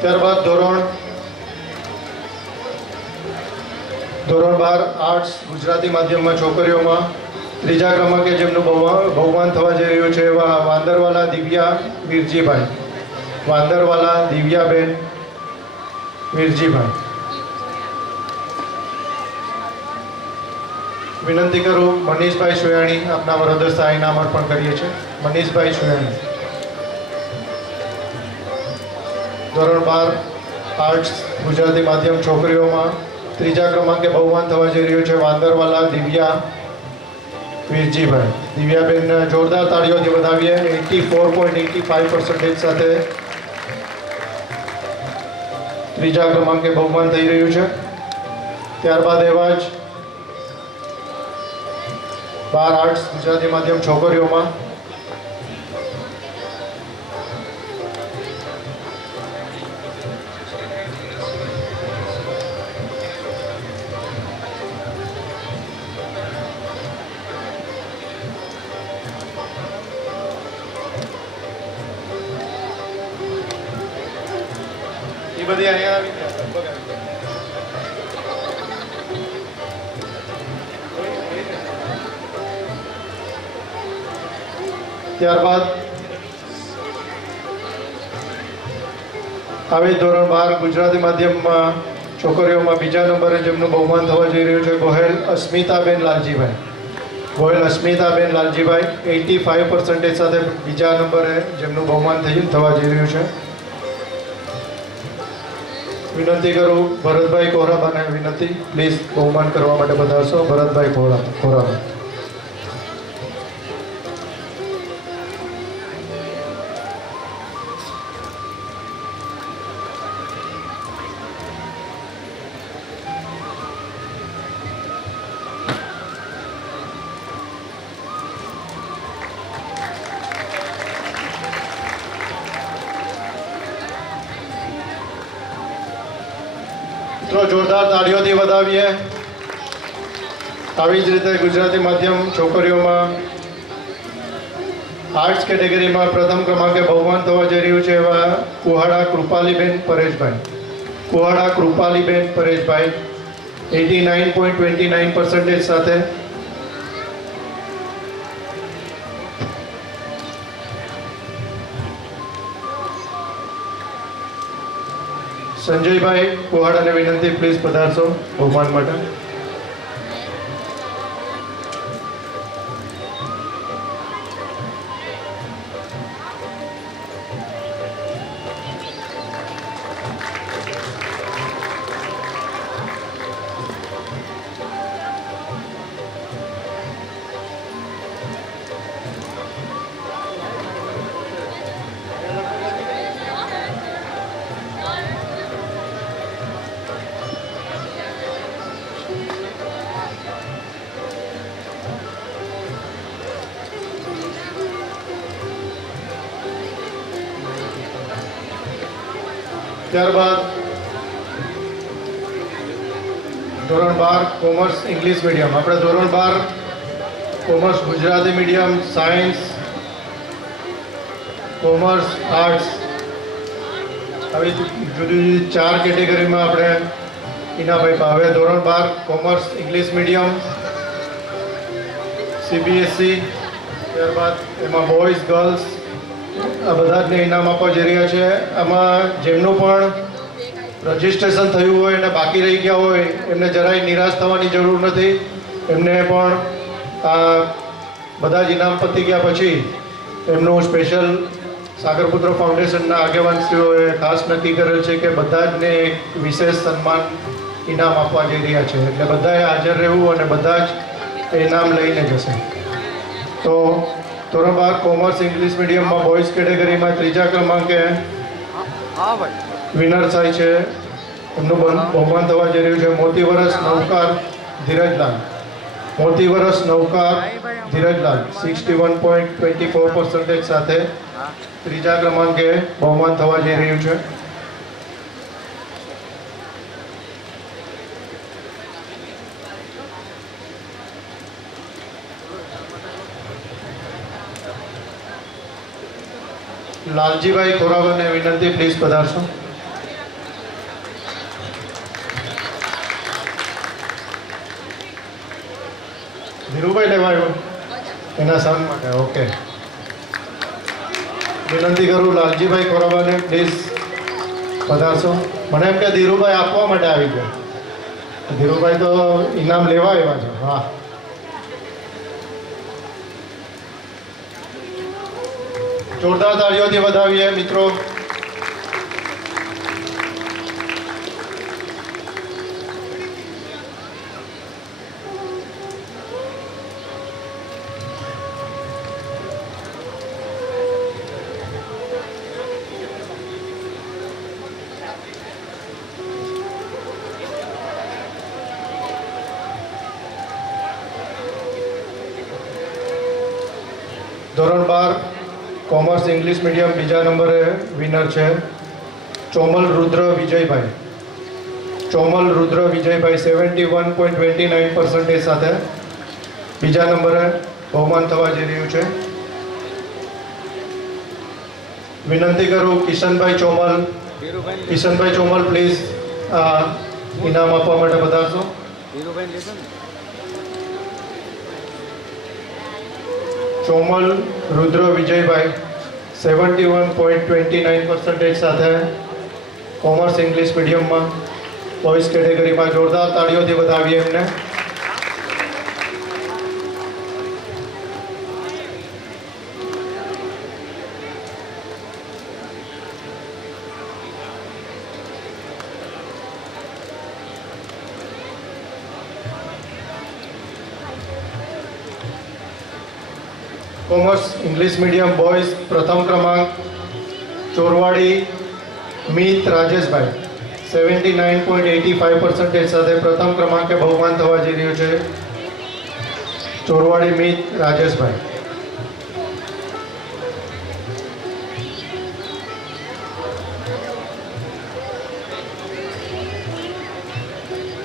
ત્યારબાદ ધોરણ 12 આર્ટ્સ ગુજરાતી માધ્યમમાં છોકરીઓમાં ત્રીજા ક્રમાંકે જેમનું બહુમાન થવા જઈ રહ્યું છે એવા વાંદરવાલા દિવ્યા વીરજીભાઈ. વાંદરવાલા દિવ્યાબેન વીરજીભાઈ. વિનંતી કરું મનીષભાઈ સોયાણી આપના વરદસ્તા ઇનામ અર્પણ કરીએ છીએ. મનીષભાઈ સોયાણી. ધોરણ 12 આર્ટ્સ ગુજરાતી માધ્યમ છોકરીઓમાં ત્રીજા ક્રમાંકે બહુમાન થવા જઈ રહ્યું છે વાંદરવાલા દિવ્યા વીરજીભાઈ. દિવ્યાબેનને જોરદાર તાળીઓથી વધાવીએ. 84.85% સાથે ત્રીજા ક્રમાંકે બહુમાન થઈ રહ્યું છે. ત્યારબાદ એવા જ 12 આર્ટ્સ ગુજરાતી માધ્યમ છોકરીઓમાં બધી અહીંયા ત્યારબાદ આવી ધોરણ 12 ગુજરાતી માધ્યમમાં છોકરીઓમાં બીજા નંબરે જેમનું બહુમાન થવા જઈ રહ્યું છે ગોહેલ અસ્મિતાબેન લાલજીભાઈ. ગોહેલ અસ્મિતાબેન લાલજીભાઈ 85% સાથે બીજા નંબરે જેમનું બહુમાન થવા જઈ રહ્યું છે. વિનંતી કરું ભરતભાઈ કોહરાબાને વિનંતી પ્લીઝ બહુમાન કરવા માટે પધારશો. ભરતભાઈ કોહરાબા. જોરદાર તાળીઓથી વધાવીએ. આવી જ રીતે ગુજરાતી માધ્યમ છોકરીઓમાં આર્ટ્સ કેટેગરીમાં પ્રથમ ક્રમાંકે બહુમાન થવા જઈ રહ્યું છે એવા કુહાડા કૃપાલીબેન પરેશભાઈ. કુહાડા કૃપાલીબેન પરેશભાઈ 89.29% સાથે સંજયભાઈ કુહાડાને વિનંતી પ્લીઝ પધારશો બહુમાન માટે. ત્યારબાદ ધોરણ 12 કોમર્સ ઇંગ્લિશ મીડિયમ. આપણે ધોરણ 12 commerce Gujarati medium, science, commerce, arts આવી જુદી જુદી 4 કેટેગરીમાં આપણે ઇનામ આપ્યા. હવે ધોરણ 12 કોમર્સ ઇંગ્લિશ મીડિયમ CBSE, ત્યારબાદ એમાં બોયઝ ગર્લ્સ આ બધા જને ઇનામ આપવા જઈ રહ્યા છે. આમાં જેમનું પણ રજિસ્ટ્રેશન થયું હોય અને બાકી રહી ગયા હોય એમને જરાય નિરાશ થવાની જરૂર નથી. એમને પણ આ બધા જ ઇનામ પતી ગયા પછી એમનું સ્પેશિયલ સાગરપુત્ર ફાઉન્ડેશનના આગેવાનશ્રીઓએ ખાસ નક્કી કરેલ છે કે બધા જને એક વિશેષ સન્માન ઇનામ આપવા જઈ રહ્યા છે. એટલે બધાએ હાજર રહેવું અને બધા જ ઇનામ લઈને જશે. તો ધોરણ 12 કોમર્સ ઇંગ્લિશ મીડિયમમાં બોયઝ કેટેગરીમાં ત્રીજા ક્રમાંકે વિનર થાય છે. એમનું બહુમાન થવા જઈ રહ્યું છે મોતીવરસ નૌકાર ધીરજલાલ. મોતીવરસ નૌકાર ધીરજલાલ 61.24% સાથે ત્રીજા ક્રમાંકે બહુમાન થવા જઈ રહ્યું છે. લાલજીભાઈ ખોરાવાને વિનંતી પ્લીઝ પધારશો. ધીરુભાઈ લેવા આવ્યો એના સન માટે. ઓકે, વિનંતી કરું લાલજીભાઈ કોરાબાને પ્લીઝ પધારશો. મને એમ કે ધીરુભાઈ આપવા માટે આવી ગયા. ધીરુભાઈ તો ઇનામ લેવા આવ્યા છે. વાહ, જોરદાર તાળીઓથી વધાવીએ મિત્રો. ધોરણ 12 કોમર્સ ઇંગ્લિશ મીડિયમ બીજા નંબરે વિનર છે ચોમલ રુદ્ર વિજયભાઈ. ચોમલ રુદ્ર વિજયભાઈ 71.29% સાથે બીજા નંબરે બહુમાન થવા જઈ રહ્યું છે. વિનંતી કરું કિશનભાઈ ચોમલ. કિશનભાઈ ચોમલ પ્લીઝ ઇનામ આપવા માટે પધારશો. ચોમલ રુદ્ર વિજયભાઈ 71.29% સાથે કોમર્સ ઇંગ્લિશ મીડિયમમાં બોયઝ કેટેગરીમાં. જોરદાર તાળીઓથી વધાવીએ એમને. કોમર્સ ઇંગ્લિશ મીડિયમ બોયઝ પ્રથમ ક્રમાંક ચોરવાડી મિત રાજેશભાઈ 79.85% સાથે પ્રથમ ક્રમાંકે બહુમાન થવા જઈ રહ્યું છે. ચોરવાડી મિત રાજેશભાઈ.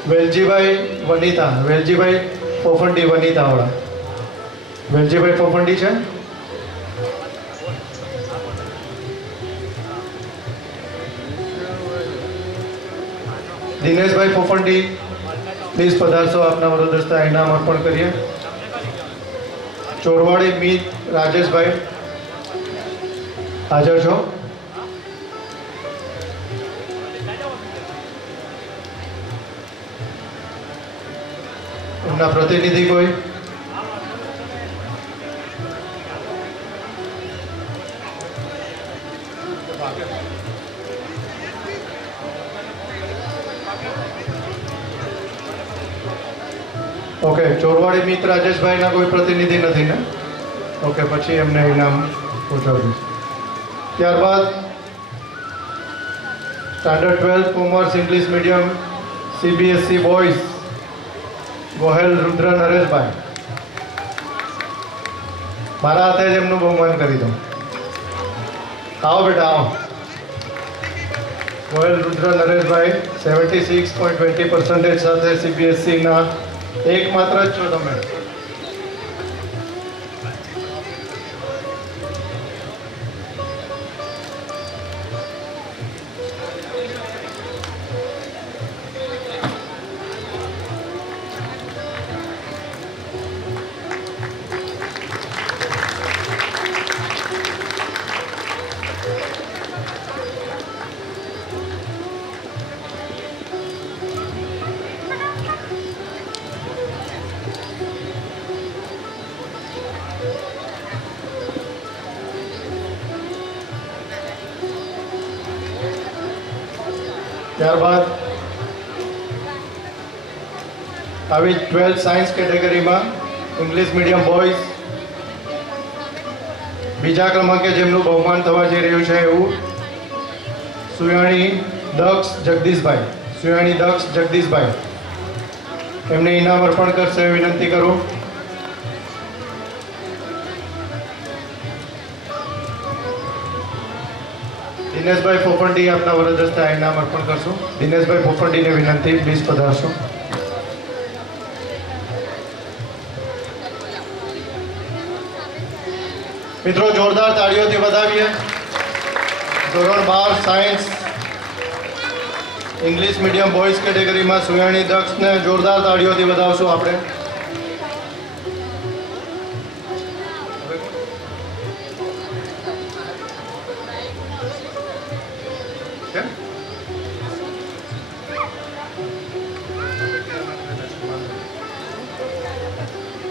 વેલજીભાઈ વનિતા. વેલજીભાઈ ફોફંડી વનિતાવાળા. વેલજીભાઈ ફોફંડી છે. દિનેશભાઈ ફોફંડી પ્લીઝ પધારશો. આપના વરદ હસ્તે ઇનામ અર્પણ કરીએ. ચોરવાડી મિત રાજેશભાઈ હાજર છો? એમના પ્રતિનિધિ કોઈ? ઓકે, ચોરવાડી મિત રાજેશભાઈના કોઈ પ્રતિનિધિ નથી ને? ઓકે, પછી એમને ઇનામ પહોંચાડ્યું. ત્યારબાદ standard 12 commerce English medium CBSE boys Gohel Rudra Nareshbhai. મારા હાથે જ એમનું બહુમાન કરી દો. આવો બેટા આવો. ગોહેલ રુદ્ર નરેશભાઈ 76.20% સાથે CBSEના એકમાત્ર જ છો તમે. ત્યારબાદ આવી 12 સાયન્સ કેટેગરીમાં ઇંગ્લિશ મીડિયમ બોયઝ બીજા ક્રમાંકે જેમનું બહુમાન થવા જઈ રહ્યું છે એવું સુયાણી દક્ષ જગદીશભાઈ. સુયાણી દક્ષ જગદીશભાઈ એમને ઇનામ અર્પણ કરશે વિનંતી કરું. દિનેશભાઈ ફોફંડી આપના વરદ હસ્તે ઇનામ અર્પણ કરશું. દિનેશભાઈ ફોફંડીને વિનંતી પ્લીઝ પધારશો. મિત્રો જોરદાર તાળીઓથી વધાવીએ. ધોરણ 12 સાયન્સ ઇંગ્લિશ મીડિયમ બોયઝ કેટેગરીમાં સુયાણી દક્ષને જોરદાર તાળીઓથી વધાવશું આપણે.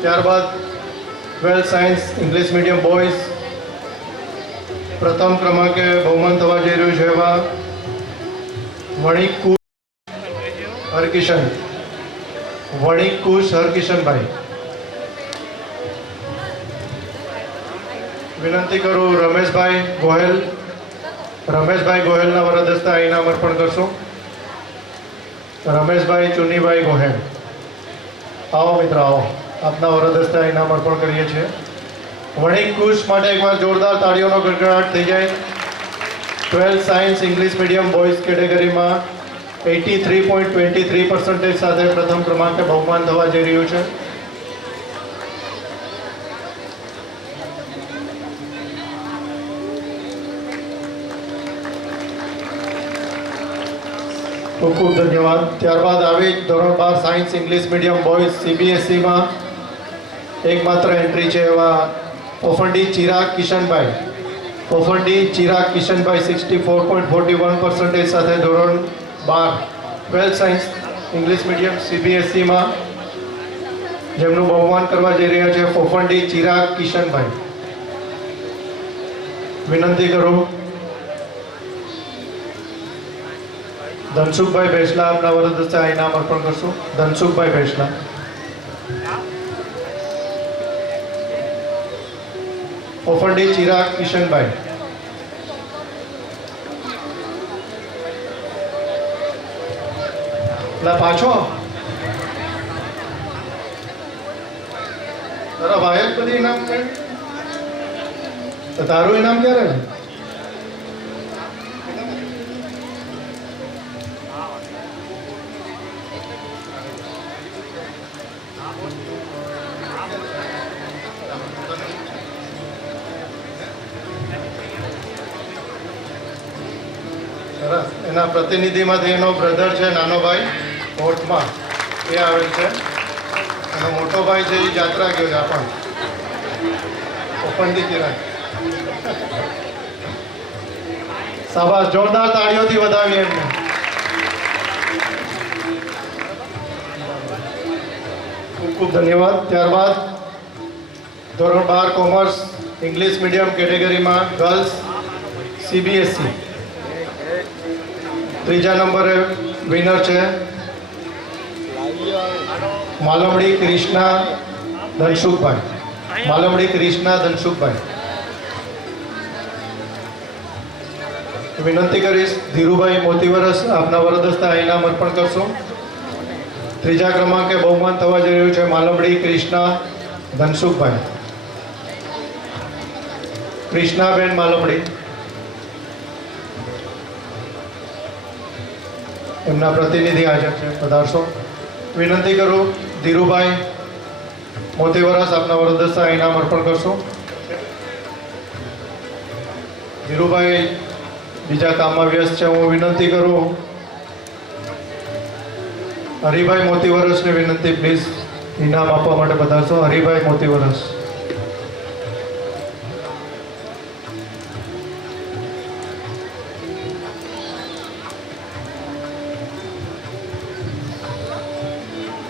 ત્યારબાદ 12 સાયન્સ ઇંગ્લિશ મીડિયમ બોયઝ પ્રથમ ક્રમાંકે બહુમાન થવા જઈ રહ્યું છે એવા વણિકુશ હરકિશનભાઈ. વિનંતી કરું રમેશભાઈ ગોહેલના વરદસ્તા ઇનામ અર્પણ કરશું. રમેશભાઈ ચુનીભાઈ ગોહેલ, આવો મિત્ર આવો, આપના વરદસ્તા ઇનામ અર્પણ કરીએ છીએ. વણિકુશ માટે એકવાર જોરદાર તાળીઓનો ગડગડાટ થઈ જાય. 12 સાયન્સ ઇંગ્લિશ મીડિયમ બોયઝ કેટેગરીમાં 83.23% સાથે પ્રથમ ક્રમાંકે બહુમાન થવા જઈ રહ્યું છે. ખૂબ ખૂબ ધન્યવાદ. ત્યારબાદ આવી ધોરણ 12 સાયન્સ ઇંગ્લિશ મીડિયમ બોયઝ CBSEમાં એકમાત્ર એન્ટ્રી છે એવા પોફંડી ચિરાગ કિશનભાઈ 64.41% સાથે ધોરણ 12 સાયન્સ ઇંગ્લિશ મીડિયમ CBSEમાં જેમનું બહુમાન કરવા જઈ રહ્યા છે પોફંડી ચિરાગ કિશનભાઈ. વિનંતી કરું ધનસુખભાઈ ભેસલા, આપના વરદસ્તા ઇનામ અર્પણ કરશું. ધનસુખભાઈ ભેસલા. પોફંડી ચિરાગ કિશનભાઈ. પાછો તારા ભાઈ જ બધી ઇનામ કઈ, તારું ઇનામ ક્યારે છે? સરસ. એના પ્રતિનિધિમાંથી એનો બ્રધર છે નાનો ભાઈ કોર્ટમાં, એ આવેલ છે. અને મોટો ભાઈ છે એ જાત્રા ગયો છે આપણ ઓપનથી કિરણ. શાબાશ, જોરદાર તાળીઓથી વધાવીએ એમને. ખૂબ ખૂબ ધન્યવાદ. ત્યારબાદ ધોરણ 12 કોમર્સ ઇંગ્લિશ મીડિયમ કેટેગરીમાં ગર્લ્સ CBSE ત્રીજા નંબરે વિનર છે માલમડી ક્રિષ્ના ધનસુખભાઈ. વિનંતી કરીશ ધીરુભાઈ મોતીવરસ, આપના વરદસ્તા ઇનામ અર્પણ કરશો. ત્રીજા ક્રમાંકે બહુમાન થવા જઈ રહ્યું છે માલમડી ધનસુખભાઈ. કૃષ્ણાબેન માલમડી, એમના પ્રતિનિધિ હાજર છે, પધારશો. વિનંતી કરું ધીરુભાઈ મોતીવરસ, આપના વરદસ્તા ઇનામ અર્પણ કરશો. ધીરુભાઈ બીજા કામમાં વ્યસ્ત છે. હું વિનંતી કરું હરિભાઈ મોતીવરસને વિનંતી, પ્લીઝ ઇનામ આપવા માટે પધારશો. હરિભાઈ મોતીવરસ.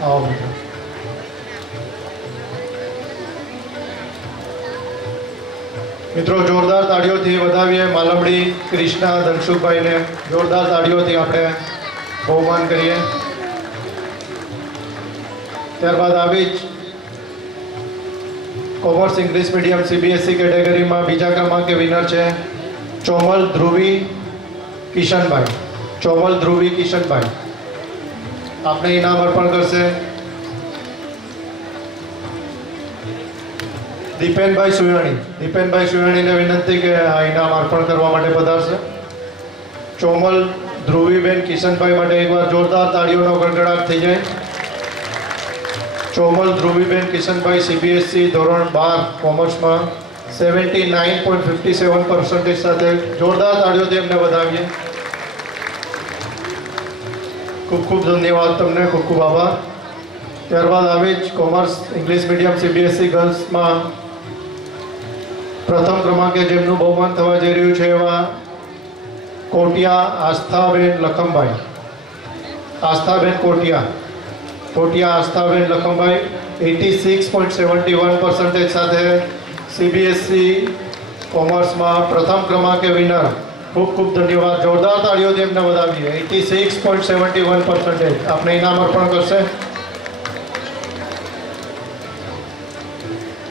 આવો મિત્રો, જોરદાર તાળીઓથી વધાવીએ માલમડી કૃષ્ણા ધનસુખભાઈને. જોરદાર તાળીઓથી આપણે બહુમાન કરીએ. ત્યારબાદ આવી જ કોમર્સ ઇંગ્લિશ મીડિયમ CBSE કેટેગરીમાં બીજા ક્રમાંકે વિનર છે ચોમલ ધ્રુવી કિશનભાઈ. આપણે ઇનામ અર્પણ કરશે દીપેનભાઈ સુયાણીને વિનંતી કે આ ઇનામ અર્પણ કરવા માટે પધારશે. ચોમલ ધ્રુવીબેન કિશનભાઈ માટે એકવાર જોરદાર તાળીઓનો ગડગડાટ થઈ જાય. ચોમલ ધ્રુવીબેન કિશનભાઈ CBSE ધોરણ 12 કોમર્સમાં 79.57% સાથે જોરદાર તાળીઓથી એમને વધાવીએ. ખૂબ ખૂબ ધન્યવાદ તમને, ખૂબ ખૂબ આભાર. ત્યારબાદ આવી જ કોમર્સ ઇંગ્લિશ મીડિયમ CBSE ગર્લ્સમાં પ્રથમ ક્રમાંકે જેમનું બહુમાન થવા જઈ રહ્યું છે એવા કોટિયા આસ્થાબેન કોટિયા. કોટિયા આસ્થાબેન લખમભાઈ 86.71% સાથે CBSE કોમર્સમાં પ્રથમ ક્રમાંકે વિનર. ખૂબ ખૂબ ધન્યવાદ. જોરદાર તાળીઓથી એમને વધાવીએ. 86.71% આપને ઇનામ અર્પણ કરશે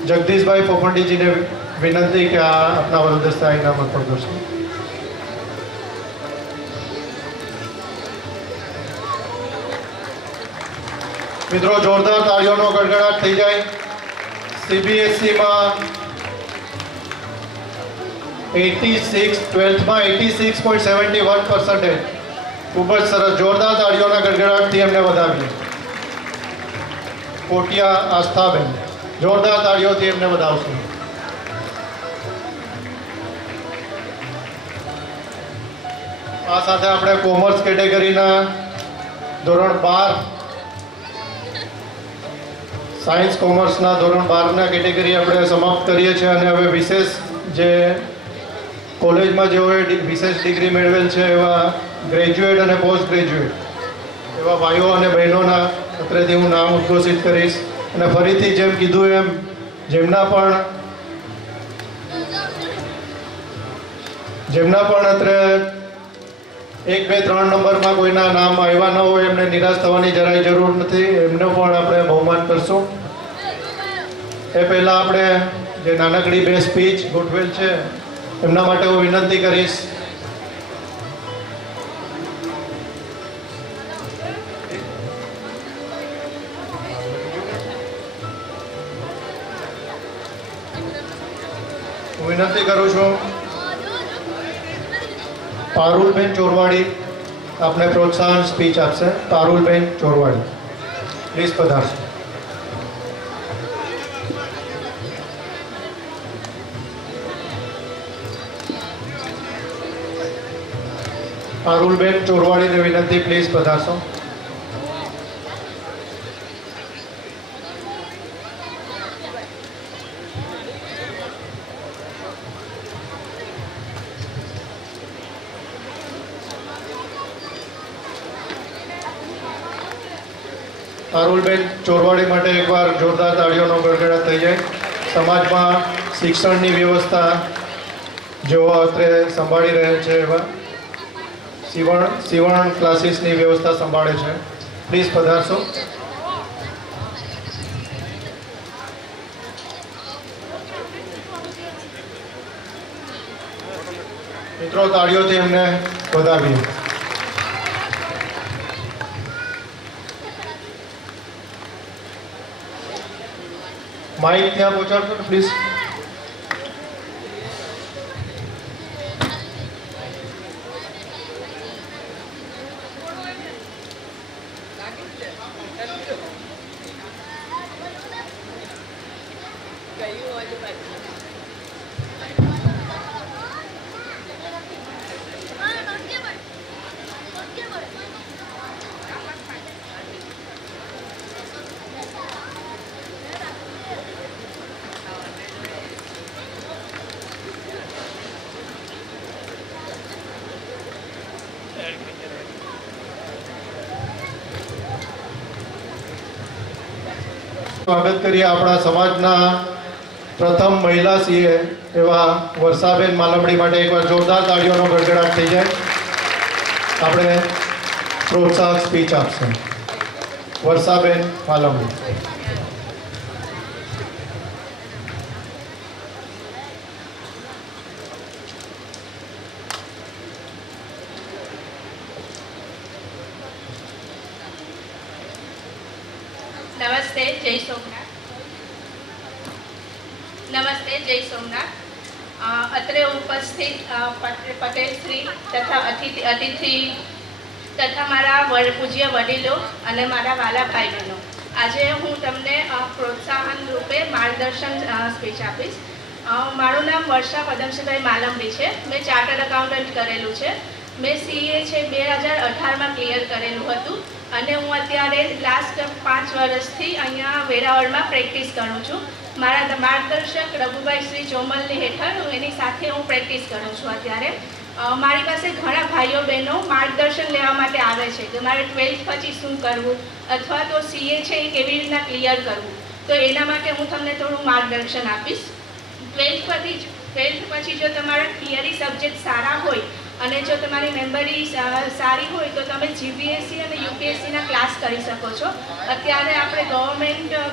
જગદીશભાઈ પોપંડીજીને વિનંતી કે આ આપના વરદસ્તા ઇનામ અર્પણ કરશે. મિત્રો જોરદાર તાળીઓનો ગડગડાટ થઈ જાય. CBSEમાં 12thમાં 86.71%. ખૂબ જ સરસ. જોરદાર તાળીઓના ગડગડાટથી એમને વધાવીએ. કોટિયા આસ્થાબેન, જોરદાર તાળીઓથી એમને વધાવશું. આ સાથે આપણે કોમર્સ કેટેગરીના ધોરણ 12 સાયન્સ કોમર્સના ધોરણ 12ના કેટેગરી આપણે સમાપ્ત કરીએ છીએ અને હવે વિશેષ જે કોલેજમાં જેઓએ વિશેષ ડિગ્રી મેળવેલ છે એવા ગ્રેજ્યુએટ અને પોસ્ટ ગ્રેજ્યુએટ એવા ભાઈઓ અને બહેનોના અત્રેથી હું નામ ઉદ્ઘોષિત કરીશ. અને ફરીથી જેમ કીધું એમ જેમના પણ અત્રે 1, 2, 3 નંબરમાં કોઈના નામ આવ્યા ન હોય એમને નિરાશ થવાની જરાય જરૂર નથી. એમને પણ આપણે બહુમાન કરશું. એ પહેલાં આપણે જે નાનકડી 2 સ્પીચ ગોઠવેલ છે એમના માટે હું વિનંતી કરીશ. હું વિનંતી કરું છું પારુલબેન ચોરવાડી આપને પ્રોત્સાહન સ્પીચ આપશે. પારુલબેન ચોરવાડી પ્લીઝ પધારશો. પારુલબેન ચોરવાડીને વિનંતી પ્લીઝ પધારશો. પારુલબેન ચોરવાડી માટે એકવાર જોરદાર તાળીઓનો ગડગડાટ થઈ જાય. સમાજમાં શિક્ષણની વ્યવસ્થા જેઓ અત્રે સંભાળી રહેલ છે એવા સીવણ ક્લાસીસની વ્યવસ્થા સંભાળે છે. પ્લીઝ પધારશો. મિત્રો તાળીઓથી એમને વધાવીએ. માઇક ત્યાં પહોંચાડશો ને પ્લીઝ. સ્વાગત કરીએ આપણા સમાજના પ્રથમ મહિલા સીએ એવા વર્ષાબેન માલમડી માટે એકવાર જોરદાર તાળીઓનો ગડગડાટ થઈ જાય. આપણે પ્રોત્સાહક સ્પીચ આપશે વર્ષાબેન માલમડી. નમસ્તે, જય સોમનાથ. નમસ્તે, જય સોમનાથ. અત્રે ઉપસ્થિત પટેલ શ્રી તથા અતિથિ તથા મારા પૂજ્ય વડીલો અને મારા વાલા ભાઈ બહેનો, આજે હું તમને પ્રોત્સાહન રૂપે માર્ગદર્શન સ્પીચ આપીશ. મારું નામ વર્ષા પદમસિંહભાઈ માલમડી છે. મેં ચાર્ટર્ડ એકાઉન્ટન્ટ કરેલું છે. મેં CA છે 2018માં ક્લિયર કરેલું હતું અને હું અત્યારે લાસ્ટ 5 વર્ષથી અહીંયા વેરાવળમાં પ્રેક્ટિસ કરું છું. મારા માર્ગદર્શક રઘુભાઈ શ્રી ચોમલની હેઠળ એની સાથે હું પ્રેક્ટિસ કરું છું અત્યારે. મારી પાસે ઘણા ભાઈઓ બહેનો માર્ગદર્શન લેવા માટે આવે છે કે મારે 12th પછી શું કરવું અથવા તો CA છે એ કેવી રીતના ક્લિયર કરવું. તો એના માટે હું તમને થોડું માર્ગદર્શન આપીશ. 12th પછી જો તમારા થિયરી સબ્જેક્ટ સારા હોય અને જો તમારી મેમરી સારી હોય તો તમે GPSC અને UPSCના ક્લાસ કરી શકો છો. અત્યારે આપણે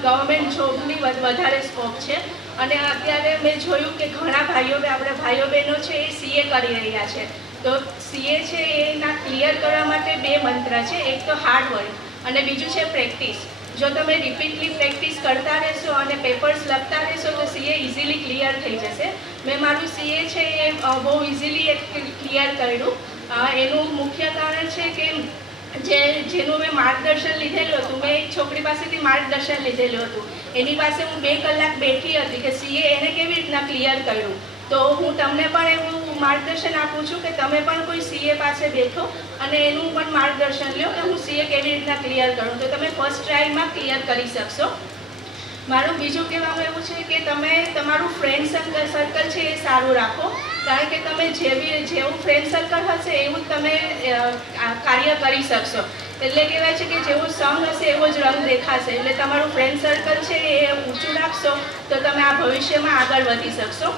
ગવર્મેન્ટ જોબની વધારે સ્કોપ છે અને અત્યારે મેં જોયું કે ઘણા આપણા ભાઈઓ બહેનો છે એ CA કરી રહ્યા છે. તો CA છે એના ક્લિયર કરવા માટે 2 મંત્ર છે. એક તો હાર્ડ વર્ક અને બીજું છે પ્રેક્ટિસ. જો તમે રિપીટલી પ્રેક્ટિસ કરતા રહેશો અને પેપર્સ લખતા રહેશો તો CA ઇઝીલી ક્લિયર થઈ જશે. મેં મારું CA છે એ બહુ ઇઝીલી ક્લિયર કર્યું. એનું મુખ્ય કારણ છે કે જેનું મેં માર્ગદર્શન લીધેલું હતું, મેં એક છોકરી પાસેથી માર્ગદર્શન લીધેલું હતું. એની પાસે હું 2 કલાક બેઠી હતી કે CA એને કેવી રીતના ક્લિયર કર્યું. તો હું તમને પણ એવું માર્ગદર્શન આપું છું કે તમે પણ કોઈ CA પાસે બેઠો અને એનું પણ માર્ગદર્શન લો કે હું CA કેવી રીતના ક્લિયર કરું, તો તમે ફર્સ્ટ ટ્રાયમાં ક્લિયર કરી શકશો. મારું બીજું કહેવાનું એવું છે કે તમે તમારું ફ્રેન્ડ સર્કલ છે એ સારું રાખો, કારણ કે તમે જેવું ફ્રેન્ડ સર્કલ હશે એવું જ તમે કાર્ય કરી શકશો. એટલે કહેવાય છે કે જેવું સંગ હશે એવો જ રંગ દેખાશે. એટલે તમારું ફ્રેન્ડ સર્કલ છે એ ઊંચું રાખશો તો તમે આ ભવિષ્યમાં આગળ વધી શકશો.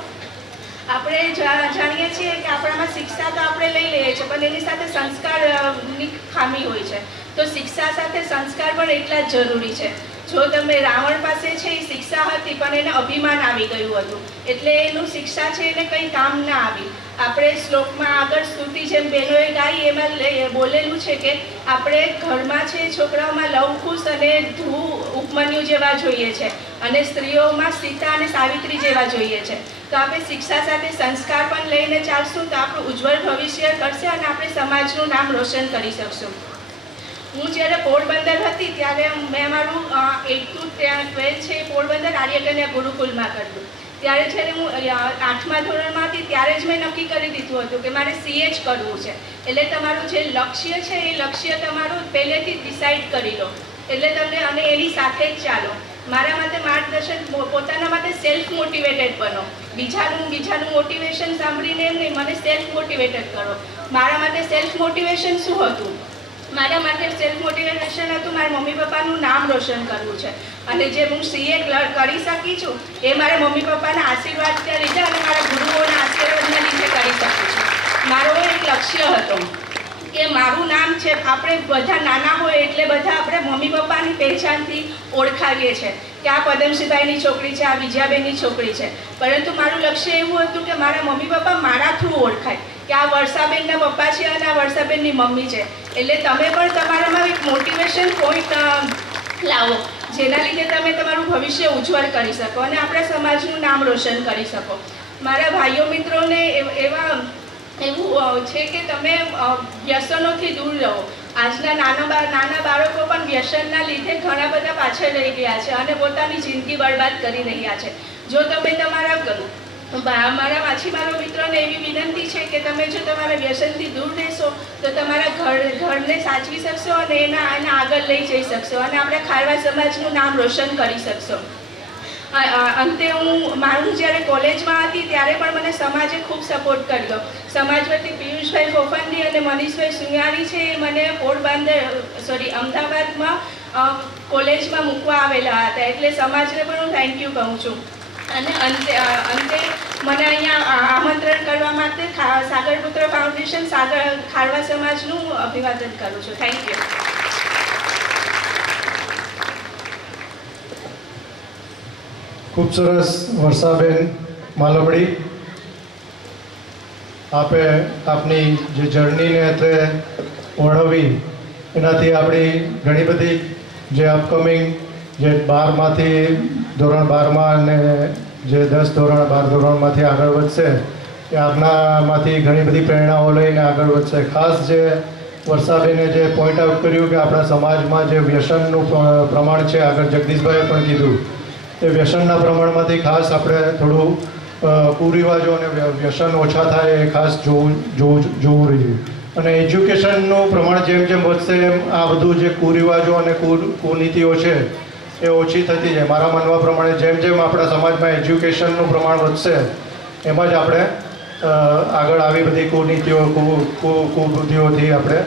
આપણે જાણીએ છીએ કે આપણામાં શિક્ષા તો આપણે લઈ લઈએ છીએ પણ એની સાથે સંસ્કારની ખામી હોય છે. તો શિક્ષા સાથે સંસ્કાર પણ એટલા જ જરૂરી છે. જો તમે રાવણ પાસે છે એ શિક્ષા હતી પણ એને અભિમાન આવી ગયું હતું એટલે એનું શિક્ષા છે એને કંઈ કામ ના આવી. આપણે શ્લોકમાં આગળ સ્તુતિ જેમ બહેનોએ ગાઈ એમાં બોલેલું છે કે આપણે ઘરમાં છે છોકરાઓમાં લવકુશ અને ધ્રુવ ઉપમન્યુ જેવા જોઈએ છે અને સ્ત્રીઓમાં સીતા અને સાવિત્રી જેવા જોઈએ છે. તો આપણે શિક્ષા સાથે સંસ્કાર પણ લઈને ચાલશું તો આપણું ઉજ્જવળ ભવિષ્ય કરશે અને આપણે સમાજનું નામ રોશન કરી શકશું. હું જ્યારે પોરબંદર હતી ત્યારે મેં મારું 8th to 12th છે પોરબંદર આર્યકન્યા ગુરુકુલમાં કર્યું. ત્યારે જ્યારે હું 8મા ધોરણમાં હતી ત્યારે જ મેં નક્કી કરી દીધું હતું કે મારે CA જ કરવું છે. એટલે તમારું જે લક્ષ્ય છે એ લક્ષ્ય તમારું પહેલેથી ડિસાઇડ કરી લો એટલે તમને અને એની સાથે જ ચાલો. મારા માટે માર્ગદર્શન પોતાના માટે સેલ્ફ મોટિવેટેડ બનો. બીજાનું મોટિવેશન સાંભળીને એમ નહીં, મને સેલ્ફ મોટિવેટેડ કરો. મારા માટે સેલ્ફ મોટિવેશન શું હતું? મારા માટે સેલ્ફ મોટિવેશન હતું મારા મમ્મી પપ્પાનું નામ રોશન કરવું છે અને જે હું CA કરી શકી છું એ મારા મમ્મી પપ્પાના આશીર્વાદના લીધે અને મારા ગુરુઓના આશીર્વાદના લીધે કરી શકું છું. મારો એક લક્ષ્ય હતો કે મારું નામ છે, આપણે બધા નાના હોય એટલે બધા આપણે મમ્મી પપ્પાની પહેચાનથી ઓળખાવીએ છીએ કે આ પદમસિંહભાઈની છોકરી છે, આ વિજયાબેનની છોકરી છે. પરંતુ મારું લક્ષ્ય એવું હતું કે મારા મમ્મી પપ્પા મારા થ્રુ ઓળખાય કે આ વર્ષાબેનના પપ્પા છે અને આ વર્ષાબેનની મમ્મી છે. એટલે તમે પણ તમારામાં એક મોટિવેશન પોઈન્ટ લાવો જેના લીધે તમે તમારું ભવિષ્ય ઉજ્જવળ કરી શકો અને આપણા સમાજનું નામ રોશન કરી શકો. મારા ભાઈઓ મિત્રોને એવું છે કે તમે વ્યસનોથી દૂર રહો. આજના નાના બાળકો પણ વ્યસનના લીધે ઘણા બધા પાછળ રહી ગયા છે અને પોતાની જિંદગી બરબાદ કરી રહ્યા છે. જો તમે મારા માછીમારો મિત્રોને એવી વિનંતી છે કે તમે જો તમારા વ્યસનથી દૂર રહેશો તો તમારા ઘરને સાચવી શકશો અને એના આગળ લઈ જઈ શકશો અને આપણે ખારવા સમાજનું નામ રોશન કરી શકશો. અંતે મારું જ્યારે કોલેજમાં હતી ત્યારે પણ મને સમાજે ખૂબ સપોર્ટ કર્યો. સમાજ વતી પિયુષભાઈ ફોફંદી અને મનીષભાઈ સુયાણી છે એ મને અમદાવાદમાં કોલેજમાં મૂકવા આવેલા હતા એટલે સમાજને પણ હું થેન્ક યુ કહું છું. અને અંતે મને અહીંયા આમંત્રણ કરવા માટે સાગરપુત્ર ફાઉન્ડેશન ખારવા સમાજનું અભિવાદન કરું છું. Thank you. ખૂબ સરસ વર્ષાબેન માલવડી, આપે આપની જે જર્નીને અત્રે વર્ણવી એનાથી આપણી ઘણી બધી જે અપકમિંગ જે 12માંથી ધોરણ 12માં અને જે 10 ધોરણ 12 ધોરણમાંથી આગળ વધશે એ આપનામાંથી ઘણી બધી પ્રેરણાઓ લઈને આગળ વધશે. ખાસ જે વર્ષાબેને જે પોઈન્ટ આઉટ કર્યું કે આપણા સમાજમાં જે વ્યસનનું પ્રમાણ છે, આગળ જગદીશભાઈએ પણ કીધું એ વ્યસનના પ્રમાણમાંથી ખાસ આપણે થોડું કુરિવાજો અને વ્યસન ઓછા થાય એ ખાસ જોવું રહ્યું. અને એજ્યુકેશનનું પ્રમાણ જેમ જેમ વધશે એમ આ બધું જે કુરિવાજો અને કુનીતિઓ છે એ ઓછી થતી જાય. મારા માનવા પ્રમાણે જેમ જેમ આપણા સમાજમાં એજ્યુકેશનનું પ્રમાણ વધશે એમાં જ આપણે આગળ આવી બધી કુનીતિઓ કુબુદ્ધિઓથી આપણે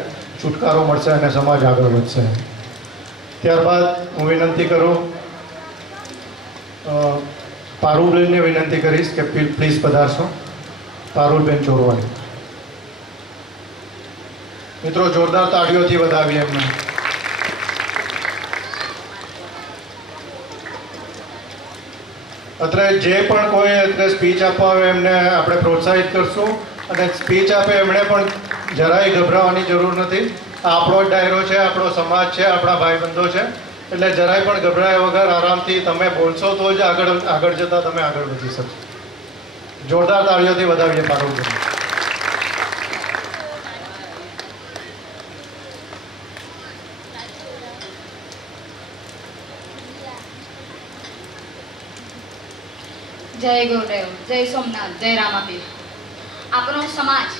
છુટકારો મળશે અને સમાજ આગળ વધશે. ત્યારબાદ હું વિનંતી કરું પારુલબેનને વિનંતી કરીશ કે પ્લીઝ પધારશો. પારુલબેન ચોરવાણી. મિત્રો જોરદાર તાળીઓથી વધાવીએ એમને. અત્યારે જે પણ કોઈ અત્યારે સ્પીચ આપવા આવે એમને આપણે પ્રોત્સાહિત કરશું અને સ્પીચ આપે એમણે પણ જરાય ગભરાવાની જરૂર નથી. આ આપણો જ ડાયરો છે, આપણો સમાજ છે, આપણા ભાઈબંધો છે, એટલે જરાય પણ ગભરાયા વગર આરામથી તમે બોલશો તો જ આગળ જતાં તમે આગળ વધી શકશો. જોરદાર તાળીઓથી વધાવીએ પારુલબેન. જય ગુરુદેવ, જય સોમનાથ, જય રામાપીર. આપણો સમાજ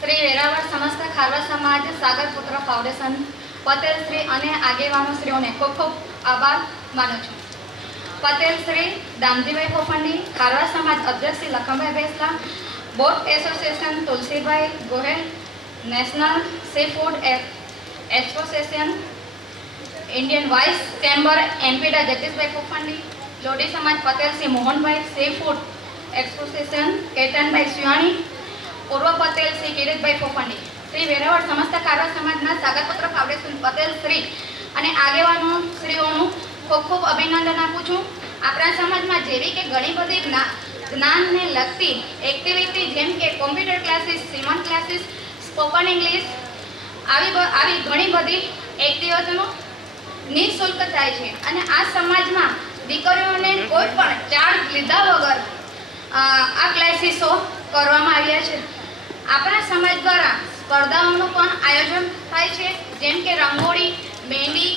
શ્રી વેરાવળ સમસ્ત ખારવા સમાજ સાગર પુત્ર ફાઉન્ડેશન પટેલ શ્રી અને આગેવાનો શ્રીઓને ખૂબ ખૂબ આભાર માનું છું. પટેલ શ્રી દામજીભાઈ ફોફંડી, ખારવા સમાજ અધ્યક્ષ Shri Lakhambhai Bhesla, boat association Tulsibhai Gohel, national sea food association, Indian vice chamber MPEDA Jagdishbhai Fofandi, Lodi સમાજ Patel Shri Mohanbhai, sea food association Ketanbhai Sivani, પૂર્વ પટેલ શ્રી કિરીટભાઈ ફોફંડી, શ્રી વેરાવળ સમસ્ત ખારવા સમાજના સાગરપુત્ર ફાઉન્ડેશન પટેલ શ્રી અને આગેવાનો શ્રીઓનું ખૂબ ખૂબ અભિનંદન આપું છું. આપણા સમાજમાં જેવી કે ઘણી બધી જ્ઞાનને લગતી એક્ટિવિટી જેમ કે કોમ્પ્યુટર ક્લાસીસ, સીવણ ક્લાસીસ, સ્પોકન ઇંગ્લિશ આવી ઘણી બધી એક્ટિવિટીનો નિઃશુલ્ક થાય છે અને આ સમાજમાં દીકરીઓને કોઈ પણ ચાર્જ લીધા વગર આ ક્લાસીસો કરવામાં આવ્યા છે. આપણા સમાજ દ્વારા સ્પર્ધાઓનું પણ આયોજન થાય છે જેમ કે રંગોળી, મહેંદી,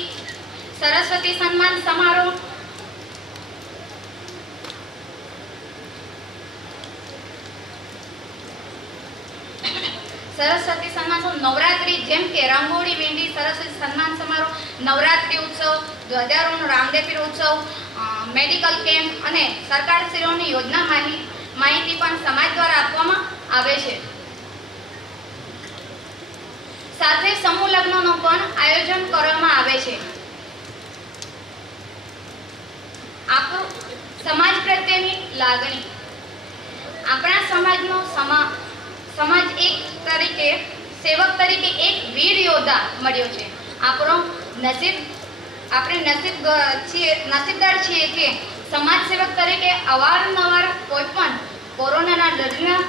સરસ્વતી સન્માન સમારોહ, નવરાત્રી જેમ કે રંગોળી, મહેંદી, સરસ્વતી સન્માન સમારોહ, નવરાત્રી ઉત્સવ, ધ્વજારોહણ, રામદેપીર ઉત્સવ, મેડિકલ કેમ્પ અને સરકારશ્રીઓની યોજના માહિતી પણ સમાજ દ્વારા આપવામાં આવે છે. સાથે સમૂહ લગ્નનો પણ આયોજન કરવામાં આવે છે. આપણો સમાજ પ્રત્યેની લાગણી, આપણા સમાજનો સમાજ એક તરીકે સેવક તરીકે એક વીર યોદ્ધા મળ્યો છે. આપણે નસીબદાર છીએ કે સમાજ સેવક તરીકે અવારનવાર કોઈ પણ કોરોનાના દર્દીના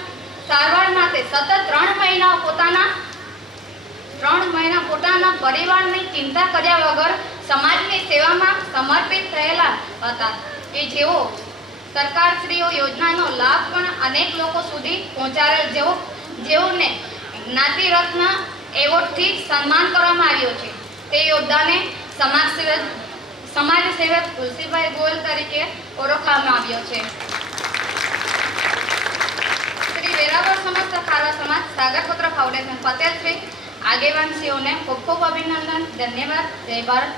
સારવાર માટે સતત 3 મહિના પોતાના પરિવારની ચિંતા કર્યા વગર સમાજની સેવામાં સમર્પિત થયેલા હતા કે જેઓ સરકારશ્રીઓ યોજનાનો લાભ પણ અનેક લોકો સુધી પહોંચાડેલ, જેઓને જ્ઞાતિ રત્ન એવોર્ડથી સન્માન કરવામાં આવ્યો છે. તે યોદ્ધાને સમાજ સેવક તુલસીભાઈ ગોયલ તરીકે ઓળખવામાં આવ્યો છે. શ્રી વેરાવળ સમસ્ત ખારવા સમાજ સાગરપુત્ર ફાઉન્ડેશન પટેલ શ્રી આગેવાનશ્રીઓને ખૂબ ખૂબ અભિનંદન, ધન્યવાદ. જય ભારત.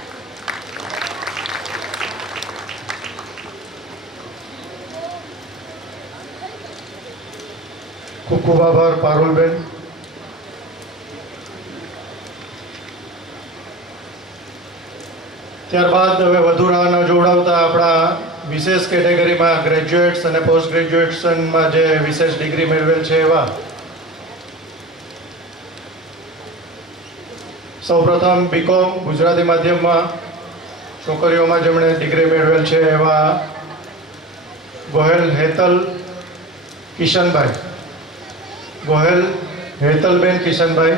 ખૂબ ખૂબ આભાર પારુલબેન. ત્યારબાદ હવે વધુ રાહ ન જોડાવતા આપણા વિશેષ કેટેગરીમાં ગ્રેજ્યુએટ્સ અને પોસ્ટ ગ્રેજ્યુએશનમાં જે વિશેષ ડિગ્રી મેળવેલ છે એવા સૌપ્રથમ બીકોમ ગુજરાતી માધ્યમમાં છોકરીઓમાં જેમણે ડિગ્રી મેળવેલ છે એવા ગોહેલ હેતલ કિશનભાઈ, ગોહેલ હેતલબેન કિશનભાઈ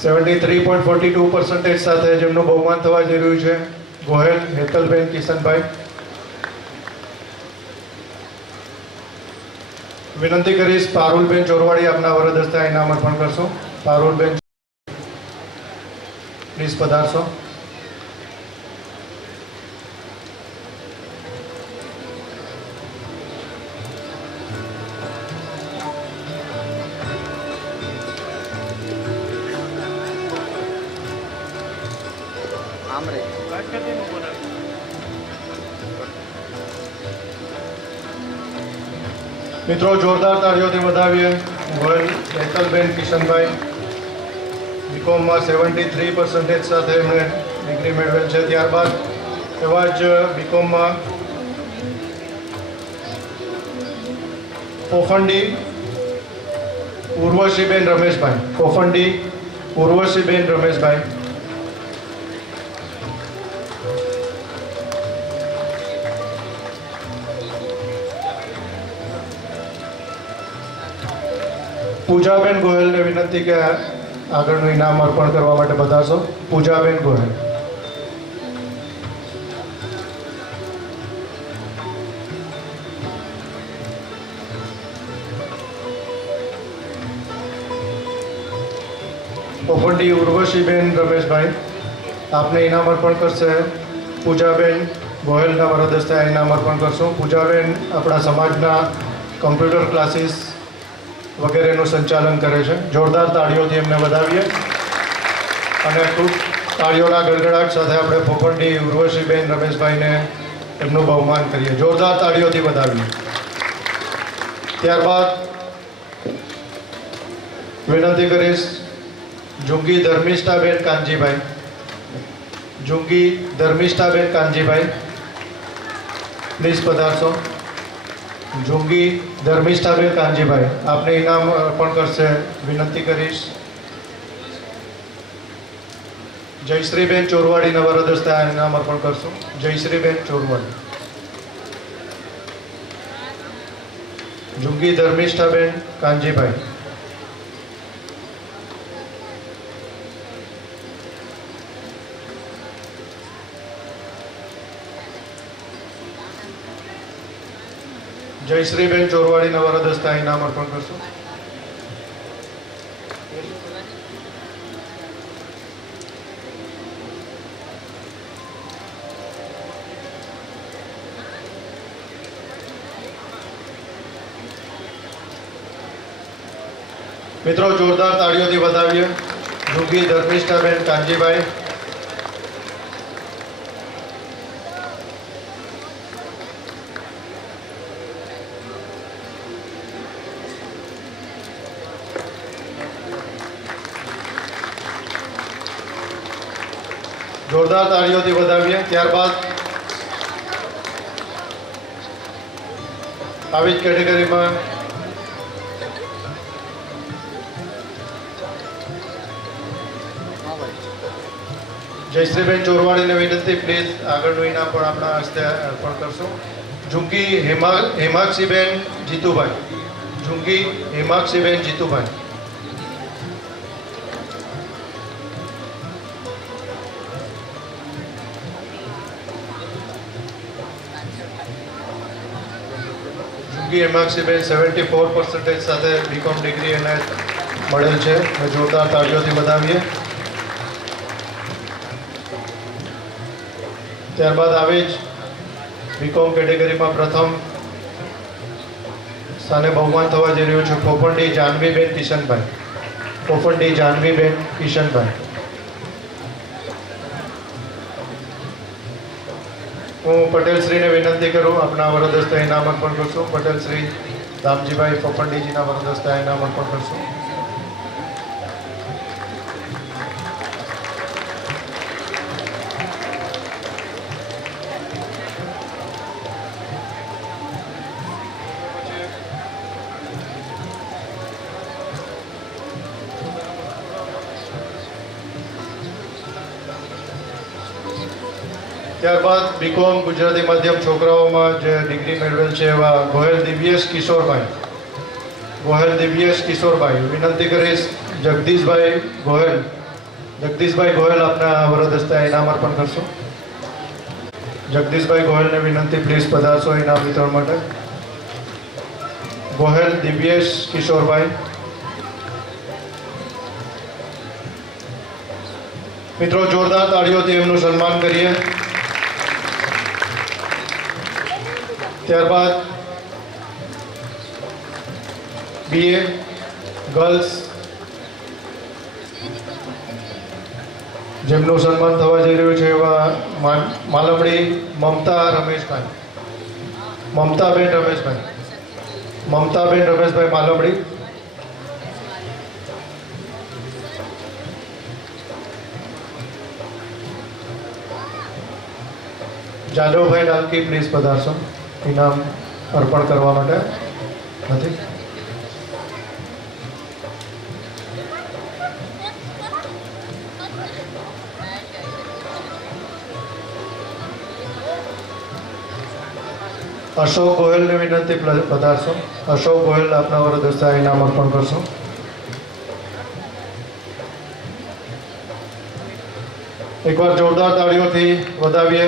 73.42% સાથે જેમનું બહુમાન થવા જઈ રહ્યું છે. ગોહેલ હેતલબેન કિશનભાઈ. વિનંતી કરીશ પારુલબેન ચોરવાડી આપના વરદ હસ્તે ઇનામ અર્પણ કરશો. પારુલબેન પ્લીઝ પધારશો. મિત્રો જોરદાર તાળીઓથી વધાવીએ ગોયલ હેતલબેન કિશનભાઈ. બીકોમમાં 73% સાથે એમણે ડિગ્રી મેળવેલ છે. ત્યારબાદ એવા જ બીકોમમાં પોફંડી ઉર્વશીબેન રમેશભાઈ. પોફંડી ઉર્વશીબેન રમેશભાઈ. પૂજાબેન ગોયલને વિનંતી કે આગળનું ઇનામ અર્પણ કરવા માટે પધારશો. પૂજાબેન ગોયલ. પોફંડી ઉર્વશીબેન રમેશભાઈ આપને ઇનામ અર્પણ કરશે. પૂજાબેન ગોયલના વરદ હસ્તે આ ઇનામ અર્પણ કરશું. પૂજાબેન આપણા સમાજના કમ્પ્યુટર ક્લાસીસ વગેરેનું સંચાલન કરે છે. જોરદાર તાળીઓથી એમને વધાવીએ અને ખૂબ તાળીઓના ગડગડાટ સાથે આપણે પોફંડી ઉર્વશીબેન રમેશભાઈને એમનું બહુમાન કરીએ. જોરદાર તાળીઓથી વધાવીએ. ત્યારબાદ વિનંતી કરીશ જુંગી ધર્મિષ્ઠાબેન કાનજીભાઈ. જુંગી ધર્મિષ્ઠાબેન કાનજીભાઈ પ્લીઝ પધારશો. જુંગી ધર્મિષ્ઠાબેન કાનજીભાઈ આપને ઇનામ અર્પણ કરશે. વિનંતી કરીશ જયશ્રીબેન ચોરવાડીના વરદ હસ્તે આ ઇનામ અર્પણ કરશું. જયશ્રીબેન ચોરવાડી. જુંગી ધર્મિષ્ઠાબેન કાનજીભાઈ. જયશ્રીબેન ચોરવાડીના વરદ હસ્તે આ ઇનામ અર્પણ કરશું. મિત્રો જોરદાર તાળીઓથી વધાવીએ જુંગી ધર્મિષ્ઠાબેન કાનજીભાઈ. જોરદાર તાળીઓથી વધાવીએ. ત્યારબાદ આવી જ કેટેગરીમાં જયશ્રીબેન ચોરવાડીને વિનંતી પ્લીઝ આગળનું ઇનામ પણ આપણા હસ્તે અર્પણ કરશું. જુંગી હેમાક્ષીબેન જીતુભાઈ. જુંગી હેમાક્ષીબેન જીતુભાઈ. જુંગી હેમાક્ષીબેન 74% સાથે બીકોમ ડિગ્રી એને મળેલ છે. જોરદાર તાળીઓથી વધાવીએ. ત્યારબાદ આવી જ બીકોમ કેટેગરીમાં પ્રથમ સ્થાને બહુમાન થવા જઈ રહ્યું છે પોફંડી જાનવીબેન કિશનભાઈ. પોફંડી જાનવીબેન કિશનભાઈ. હું પટેલશ્રીને વિનંતી કરું આપના વરદ હસ્તે ઇનામ અર્પણ કરશું. પટેલશ્રી દામજીભાઈ પોફંડીજીના વરદ હસ્તે ઇનામ અર્પણ કરશું. ત્યારબાદ બીકોમ ગુજરાતી માધ્યમ છોકરાઓમાં જે ડિગ્રી મેળવેલ છે એવા ગોહેલ દિવ્યેશ કિશોરભાઈ. ગોહેલ દિવ્યેશ કિશોરભાઈ. વિનંતી કરીશ જગદીશભાઈ ગોહેલ. જગદીશભાઈ ગોહેલ આપના વરદ હસ્તે ઇનામ અર્પણ કરશો. જગદીશભાઈ ગોહેલને વિનંતી પ્લીઝ પધારશો ઇનામ વિતરણ માટે. ગોહેલ દિવ્યેશ કિશોરભાઈ. મિત્રો જોરદાર તાળીઓથી એમનું સન્માન કરીએ. ત્યારબાદ બીએ ગર્લ્સ જેમનું સન્માન થવા જઈ રહ્યું છે એવા માલમડી મમતા રમેશભાઈ. મમતાબેન રમેશભાઈ. મમતાબેન રમેશભાઈ માલવડી, જાદવભાઈ ડાલકી પ્લીઝ પધારશો ઇનામ અર્પણ કરવા માટે. નથી અશોક ગોયલને વિનંતી પધારશો. અશોક ગોયલ આપના વરદ હસ્તે ઇનામ અર્પણ કરશો. એકવાર જોરદાર તાળીઓથી વધાવીએ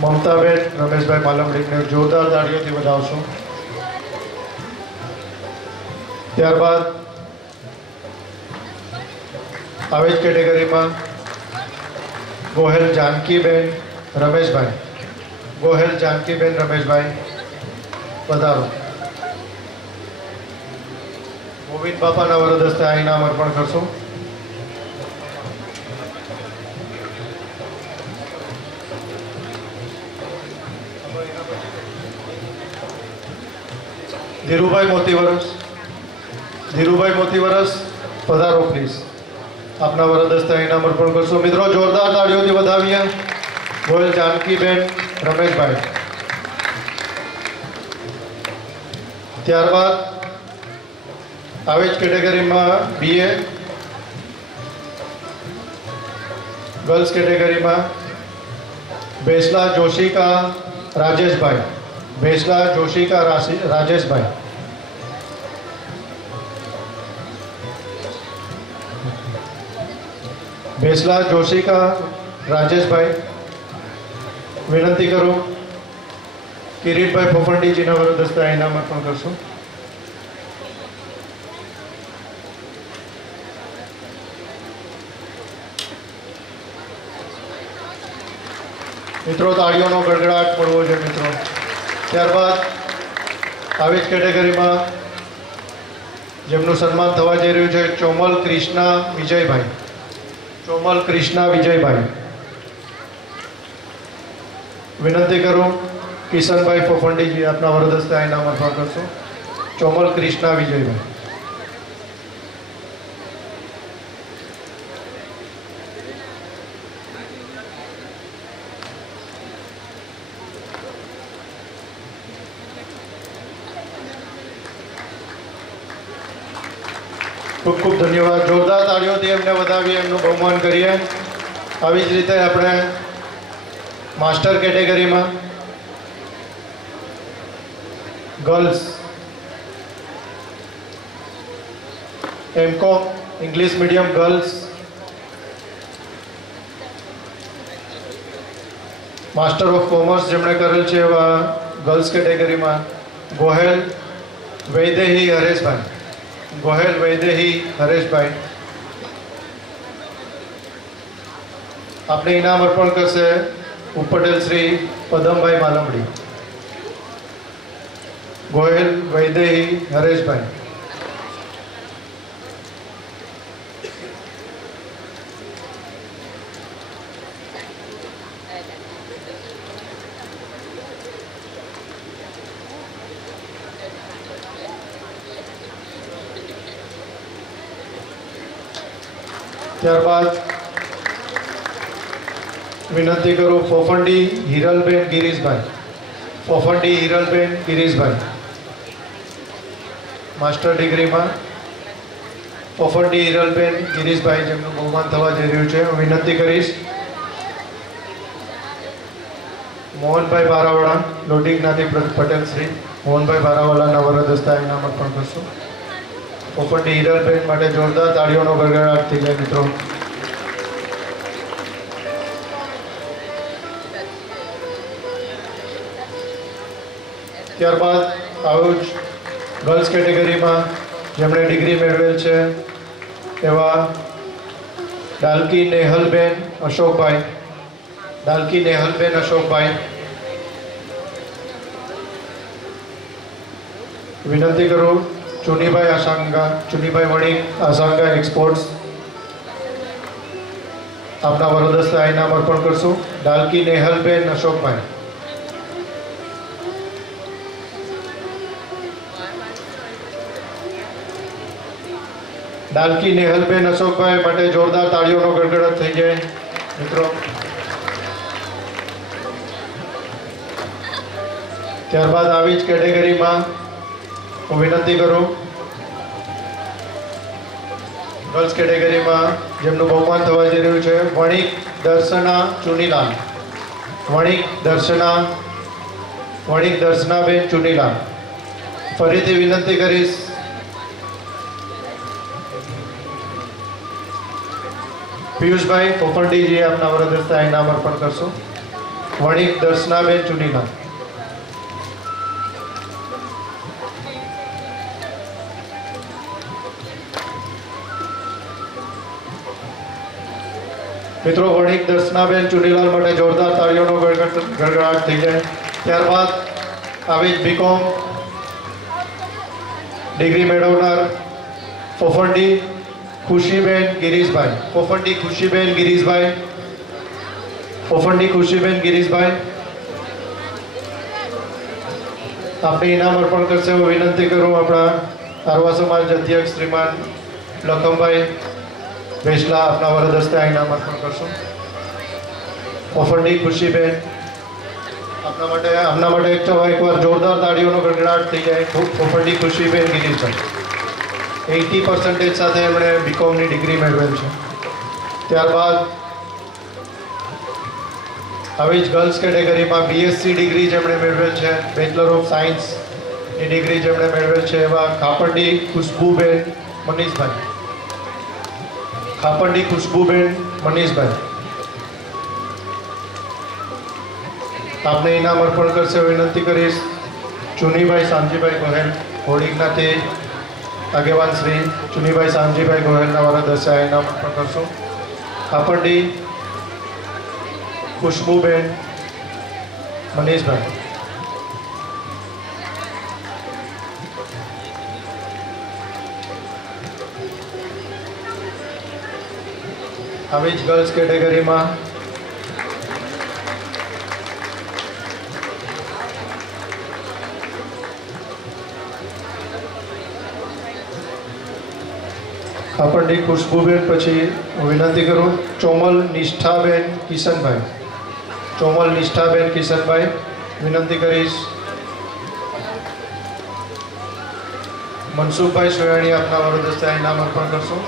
મમતાબેન રમેશભાઈ માલવડીને જોરદાર તાળીઓથી વધાવશો. ત્યારબાદ આવી જ કેટેગરીમાં ગોહેલ જાનકીબેન રમેશભાઈ, ગોહેલ જાનકીબેન રમેશભાઈ પધારો. ગોવિંદ બાપાના વરદ હસ્તે આ ઇનામ અર્પણ કરશો. ધીરુભાઈ મોતીવરસ, ધીરુભાઈ મોતીવરસ પધારો પ્લીઝ. આપના વરદ હસ્તે ઇનામ અર્પણ કરશો. મિત્રો જોરદાર તાળીઓથી વધાવીએ ગોયલ જાનકીબેન રમેશભાઈ. ત્યારબાદ આવી જ કેટેગરીમાં બીએ ગર્લ્સ કેટેગરીમાં બેસલા જોશિકા રાજેશભાઈ, બેસલા જોશિકા રાજેશભાઈ. બેસલા જોશિકા રાજેશભાઈ. વિનંતી કરું કિરીટભાઈ ફોફંડીજીના વરદ હસ્તે ઇનામ અર્પણ કરશો. મિત્રો તાળીઓનો ગડગડાટ પડવો છે મિત્રો. ત્યારબાદ આવી જ કેટેગરીમાં જેમનું સન્માન થવા જઈ રહ્યું છે ચોમલ કૃષ્ણા વિજયભાઈ, ચોમલ કૃષ્ણા વિજયભાઈ. વિનંતી કરું કિશનભાઈ ફોફંડીજી આપના વરદ હસ્તે આ ઇનામ અર્પણ કરશો. ચોમલ કૃષ્ણા વિજયભાઈ. ખૂબ ખૂબ ધન્યવાદ. જોરદાર તાળીઓથી એમને વધાવીએ, એમનું બહુમાન કરીએ. આવી જ રીતે આપણે માસ્ટર કેટેગરીમાં girls MCom English medium girls master of commerce જેમણે કરેલ છે એવા ગર્લ્સ કેટેગરીમાં ગોહેલ વૈદેહી હરેશભાઈ, ગોહેલ વૈદેહી હરેશભાઈ. આપણે ઇનામ અર્પણ કરશે ઉપપટેલ શ્રી પદમભાઈ માલવડી. ગોહેલ વૈદેહી હરેશભાઈ. ત્યારબાદ વિનંતી કરું ફોફંડી હિરલબેન ગિરીશભાઈ, ફોફંડી હિરલબેન ગિરીશભાઈ માસ્ટર ડિગ્રીમાં ફોફંડી હિરલબેન ગિરીશભાઈ જેમનું બહુમાન થવા જઈ રહ્યું છે. હું વિનંતી કરીશ મોહનભાઈ બારાવાળા, લોઢી જ્ઞાતિ પટેલ શ્રી મોહનભાઈ બારાવાલાના વરદ હસ્તે ઇનામ અર્પણ કરશું. ફોફંડી હિરલબેન માટે જોરદાર તાળીઓનો ગડગડાટ થઈ જાય મિત્રો. ત્યારબાદ આવું જ ગર્લ્સ કેટેગરીમાં જેમણે ડિગ્રી મેળવેલ છે એવા ડાલકી નેહલબેન અશોકભાઈ, ડાલકી નેહલબેન અશોકભાઈ. વિનંતી કરું ચુનીભાઈ આસાંગા, ચુનીભાઈ વણિક આસાંગા એક્સપોર્ટ્સ આપના વરદ હસ્તે આ ઇનામ અર્પણ કરશું. ડાલકી નેહલબેન અશોકભાઈ. દાલકી નેહલબેન અશોકભાઈ માટે જોરદાર તાળીઓનો ગડગડાટ થઈ જાય મિત્રો. ત્યારબાદ આવી જ કેટેગરીમાં હું વિનંતી કરું ગર્લ્સ કેટેગરીમાં જેમનું બહુમાન થવા જઈ રહ્યું છે વણિક દર્શના ચુનીલાલ. વણિક દર્શનાબેન ચુનીલાલ. ફરીથી વિનંતી કરીશ પિયુષભાઈ પોપરડીજી આપના વરદસ્તા ઇનામ અર્પણ કરશો. વણિક દર્શનાબેન ચુનીલાલ. મિત્રો વણિક દર્શનાબેન ચુનીલાલ માટે જોરદાર તાળીઓનો ગડગડાટ થઈ જાય. ત્યારબાદ આવી જ બીકોમ ડિગ્રી મેળવનાર ફોફંડી ખુશીબેન ગિરીશભાઈ. ફોફંડી ખુશીબેન ગિરીશભાઈ આપને ઇનામ અર્પણ કરશે હું વિનંતી કરું આપણા આરવા સમાજ અધ્યક્ષ શ્રીમાન લખમભાઈ વેસલા આપના વરદસ્તે ઇનામ અર્પણ કરશું. ફોફંડી ખુશીબેન આપના માટે એકવાર જોરદાર તાળીઓનો ગડગડાટ થઈ જાય. ફોફંડી ખુશીબેન ગિરીશભાઈ 80% સાથે એમણે બીકોમની ડિગ્રી મેળવેલ છે. ત્યારબાદ આવી જ ગર્લ્સ કેટેગરીમાં બીએસસી ડિગ્રી જેમણે મેળવેલ છે, બેચલર ઓફ સાયન્સની ડિગ્રી જેમણે મેળવેલ છે એવા ખાપંડી ખુશ્બુબેન મનીષભાઈ આપને ઇનામ અર્પણ કરશે વિનંતી કરીશ ચુનીભાઈ શામજીભાઈ ગોહેલ. હોડીગના તે આગેવાન શ્રી ચુનીભાઈ શામજીભાઈ ગોહેલના વરદસ્તે ઇનામ અર્પણ કરશું. ખાપંડી ખુશ્બુબેન મનીષભાઈ. આવી જ ગર્લ્સ કેટેગરીમાં ખાપંડી ખુશ્બુબેન પછી વિનંતી કરું ચોમલ નિષ્ઠાબેન કિશનભાઈ. વિનંતી કરીશ મનસુખભાઈ સોયાણી આપના વરદસ્તે ઇનામ અર્પણ કરશો.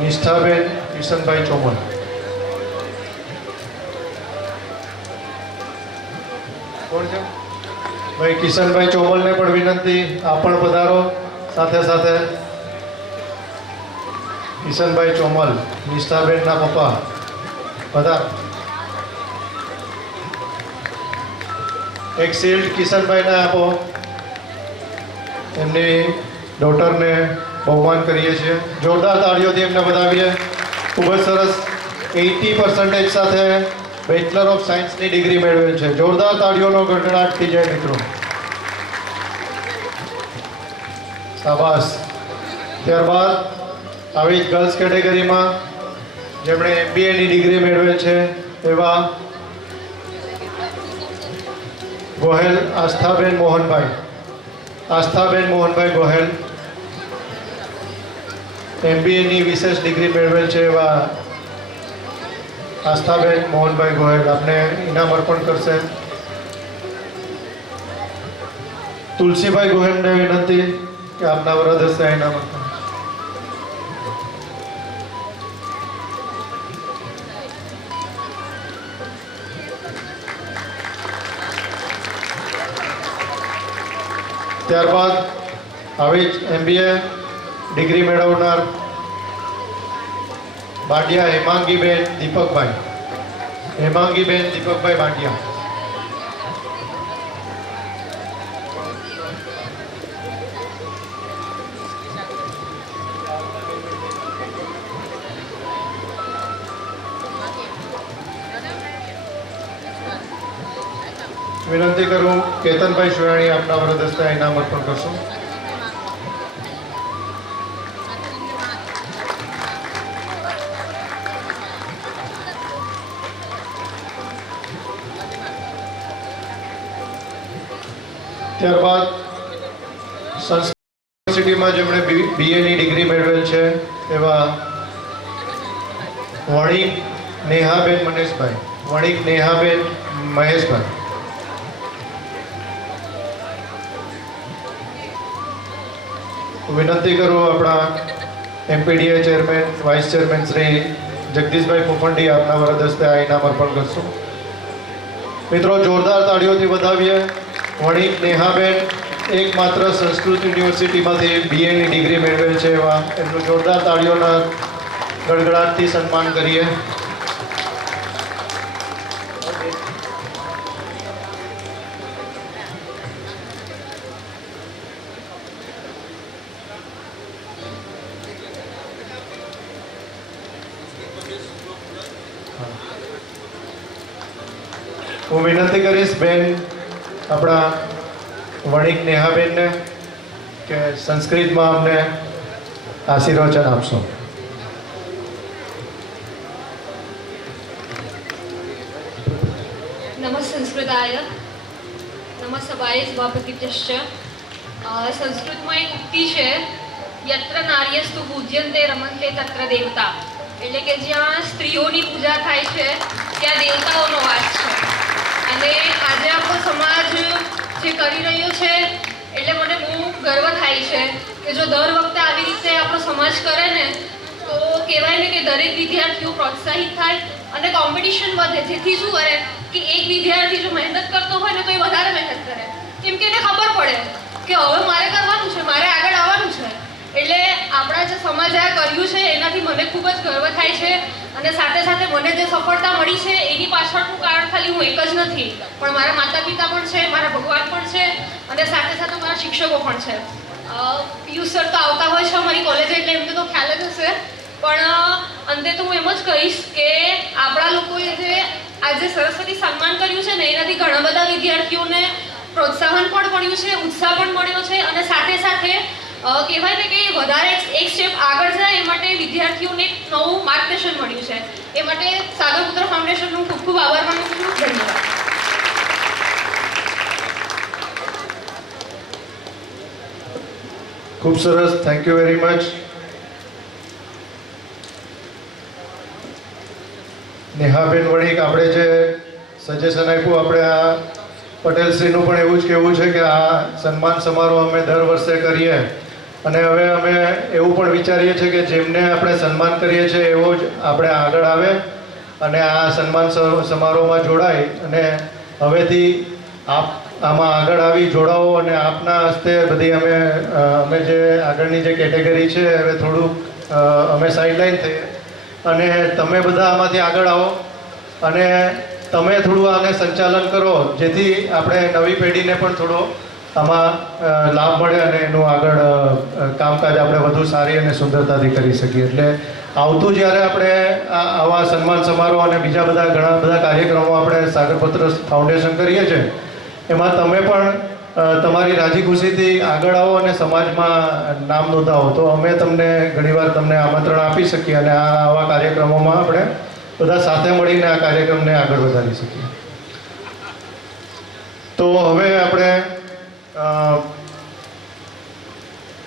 નિષ્ઠાબેન કિશનભાઈ ચોમલ. કોણ છે ભાઈ? કિશનભાઈ ચોમલને પણ વિનંતી આપ પણ પધારો. સાથે કિશનભાઈ ચોમલ નિષ્ઠાબેનના પપ્પા પધાર. એક શિલ્ડ કિશનભાઈને આપો. એમની ડોટરને બહુમાન કરીએ છીએ. જોરદાર તાળીઓથી એમને વધાવીએ. ખૂબ જ સરસ 80% સાથે બેચલર ઓફ સાયન્સની ડિગ્રી મેળવેલ છે. જોરદાર તાળીઓનો ગડગડાટ થઈ જાય મિત્રો. શાબાશ. ત્યારબાદ આવી જ ગર્લ્સ કેટેગરીમાં જેમણે MBAની ડિગ્રી મેળવેલ છે એવા ગોહેલ આસ્થાબેન મોહનભાઈ ગોહેલ. MBAની વિશેષ ડિગ્રી મેળવેલ છે એવા આસ્થાબેન મોહનભાઈ ગોહેલ આપને ઇનામ અર્પણ કરશે. તુલસીભાઈ ગોહેલને વિનંતી કે આપના વરદસ્તે ઇનામ અર્પણ. ત્યારબાદ આવી જ MBA ડિગ્રી મેળવનાર બાંડિયા હેમાંગીબેન દીપકભાઈ બાંડિયા. વિનંતી કરું કેતનભાઈ સોયાણી આપના વરદસ્તે ઇનામ અર્પણ કરશું. ત્યારબાદ સંસ્કૃત યુનિવર્સિટીમાં જેમણે બીએની ડિગ્રી મેળવેલ છે એવા વણિક નેહાબેન મનેશભાઈ, વણિક નેહાબેન મહેશભાઈ. વિનંતી કરું આપણા એમપીડીએ chairman, vice chairman Shri Jagdishbhai ફુફંડી આપના વરદ હસ્તે આ ઇનામ અર્પણ કરશું. મિત્રો, જોરદાર તાળીઓથી વધાવીએ. વણિક નેહાબેન એકમાત્ર સંસ્કૃત યુનિવર્સિટીમાંથી બીએની ડિગ્રી મેળવેલ છે એવા એમનું જોરદાર તાળીઓના ગડગડાટથી સન્માન કરીએ. હું વિનંતી કરીશ બેન આપણા વણિક નેહાબેનને કે સંસ્કૃતમાં અમને આશીર્વચન આપશો. નમઃ સંસ્કૃતાય નમઃ સભાએ સભાપતિશ્ચ. સંસ્કૃતમાં એક ઉક્તિ છે, યત્ર નાર્યસ્તુ પૂજ્યંતે રમંતે તત્ર દેવતા. એટલે કે જ્યાં સ્ત્રીઓની પૂજા થાય છે ત્યાં દેવતાઓનો વાસ છે. અને આજે આપણો સમાજ જે કરી રહ્યો છે એટલે મને બહુ ગર્વ થાય છે કે જો દર વખતે આવી રીતે આપણો સમાજ કરે ને તો કહેવાય ને કે દરેક વિદ્યાર્થીઓ પ્રોત્સાહિત થાય અને કોમ્પિટિશન વધે. જેથી શું કરે કે એક વિદ્યાર્થી જો મહેનત કરતો હોય ને તો એ વધારે મહેનત કરે, કેમ કે એને ખબર પડે કે હવે મારે કરવાનું છે, મારે આગળ આવવાનું છે. એટલે આપણા જે સમાજે આ કર્યું છે એનાથી મને ખૂબ જ ગર્વ થાય છે. અને સાથે સાથે મને જે સફળતા મળી છે એની પાછળનું કારણ ખાલી હું એક જ નથી, પણ મારા માતા પિતા પણ છે, મારા ભગવાન પણ છે અને સાથે સાથે મારા શિક્ષકો પણ છે. પિયુષ સર તો આવતા હોય છે અમારી કોલેજે એટલે એમને તો ખ્યાલ જ હશે. પણ અંતે તો હું એમ જ કહીશ કે આપણા લોકોએ જે આજે સરસ્વતી સન્માન કર્યું છે ને એનાથી ઘણા બધા વિદ્યાર્થીઓને પ્રોત્સાહન પણ મળ્યું છે, ઉત્સાહ પણ મળ્યો છે અને સાથે સાથે કહેવાય ને કે વધારે એક સ્ટેપ આગળ જાય એ માટે વિદ્યાર્થીઓને એક નવું માર્ગદર્શન મળ્યું છે. એ માટે સાગરપુત્ર ફાઉન્ડેશનનો ખૂબ ખૂબ આભાર માનું છું. ધન્યવાદ. ખૂબ સરસ, થેન્ક યુ વેરી મચ. નેહાબેન વણિક, આપણે જે સજેશન આપ્યું, આપણે આ પટેલશ્રીનું પણ એવું જ કહેવું છે કે આ સન્માન સમારોહ અમે દર વર્ષે કરીએ અને હવે અમે એવું પણ વિચારીએ છીએ કે જેમને આપણે સન્માન કરીએ છીએ એવો જ આપણે આગળ આવે અને આ સન્માન સમારોહમાં જોડાય અને હવેથી આપ આમાં આગળ આવી જોડાઓ અને આપના હસ્તે બધી અમે જે આગળની જે કેટેગરી છે હવે થોડુંક અમે સાઇડલાઇન થઈએ અને તમે બધા આમાંથી આગળ આવો અને તમે થોડું આને સંચાલન કરો જેથી આપણે નવી પેઢીને પણ થોડો આમાં લાભ મળે અને એનું આગળ કામકાજ આપણે વધુ સારી અને સુંદરતાથી કરી શકીએ. એટલે આવતું જ્યારે આપણે આવા સન્માન સમારોહ અને બીજા બધા ઘણા બધા કાર્યક્રમો આપણે સાગરપુત્ર ફાઉન્ડેશન કરીએ છીએ એમાં તમે પણ તમારી રાજી ખુશીથી આગળ આવો અને સમાજમાં નામ નોંધાવો તો અમે તમને ઘણીવાર તમને આમંત્રણ આપી શકીએ અને આવા કાર્યક્રમોમાં આપણે બધા સાથે મળીને આ કાર્યક્રમને આગળ વધારી શકીએ. તો હવે આપણે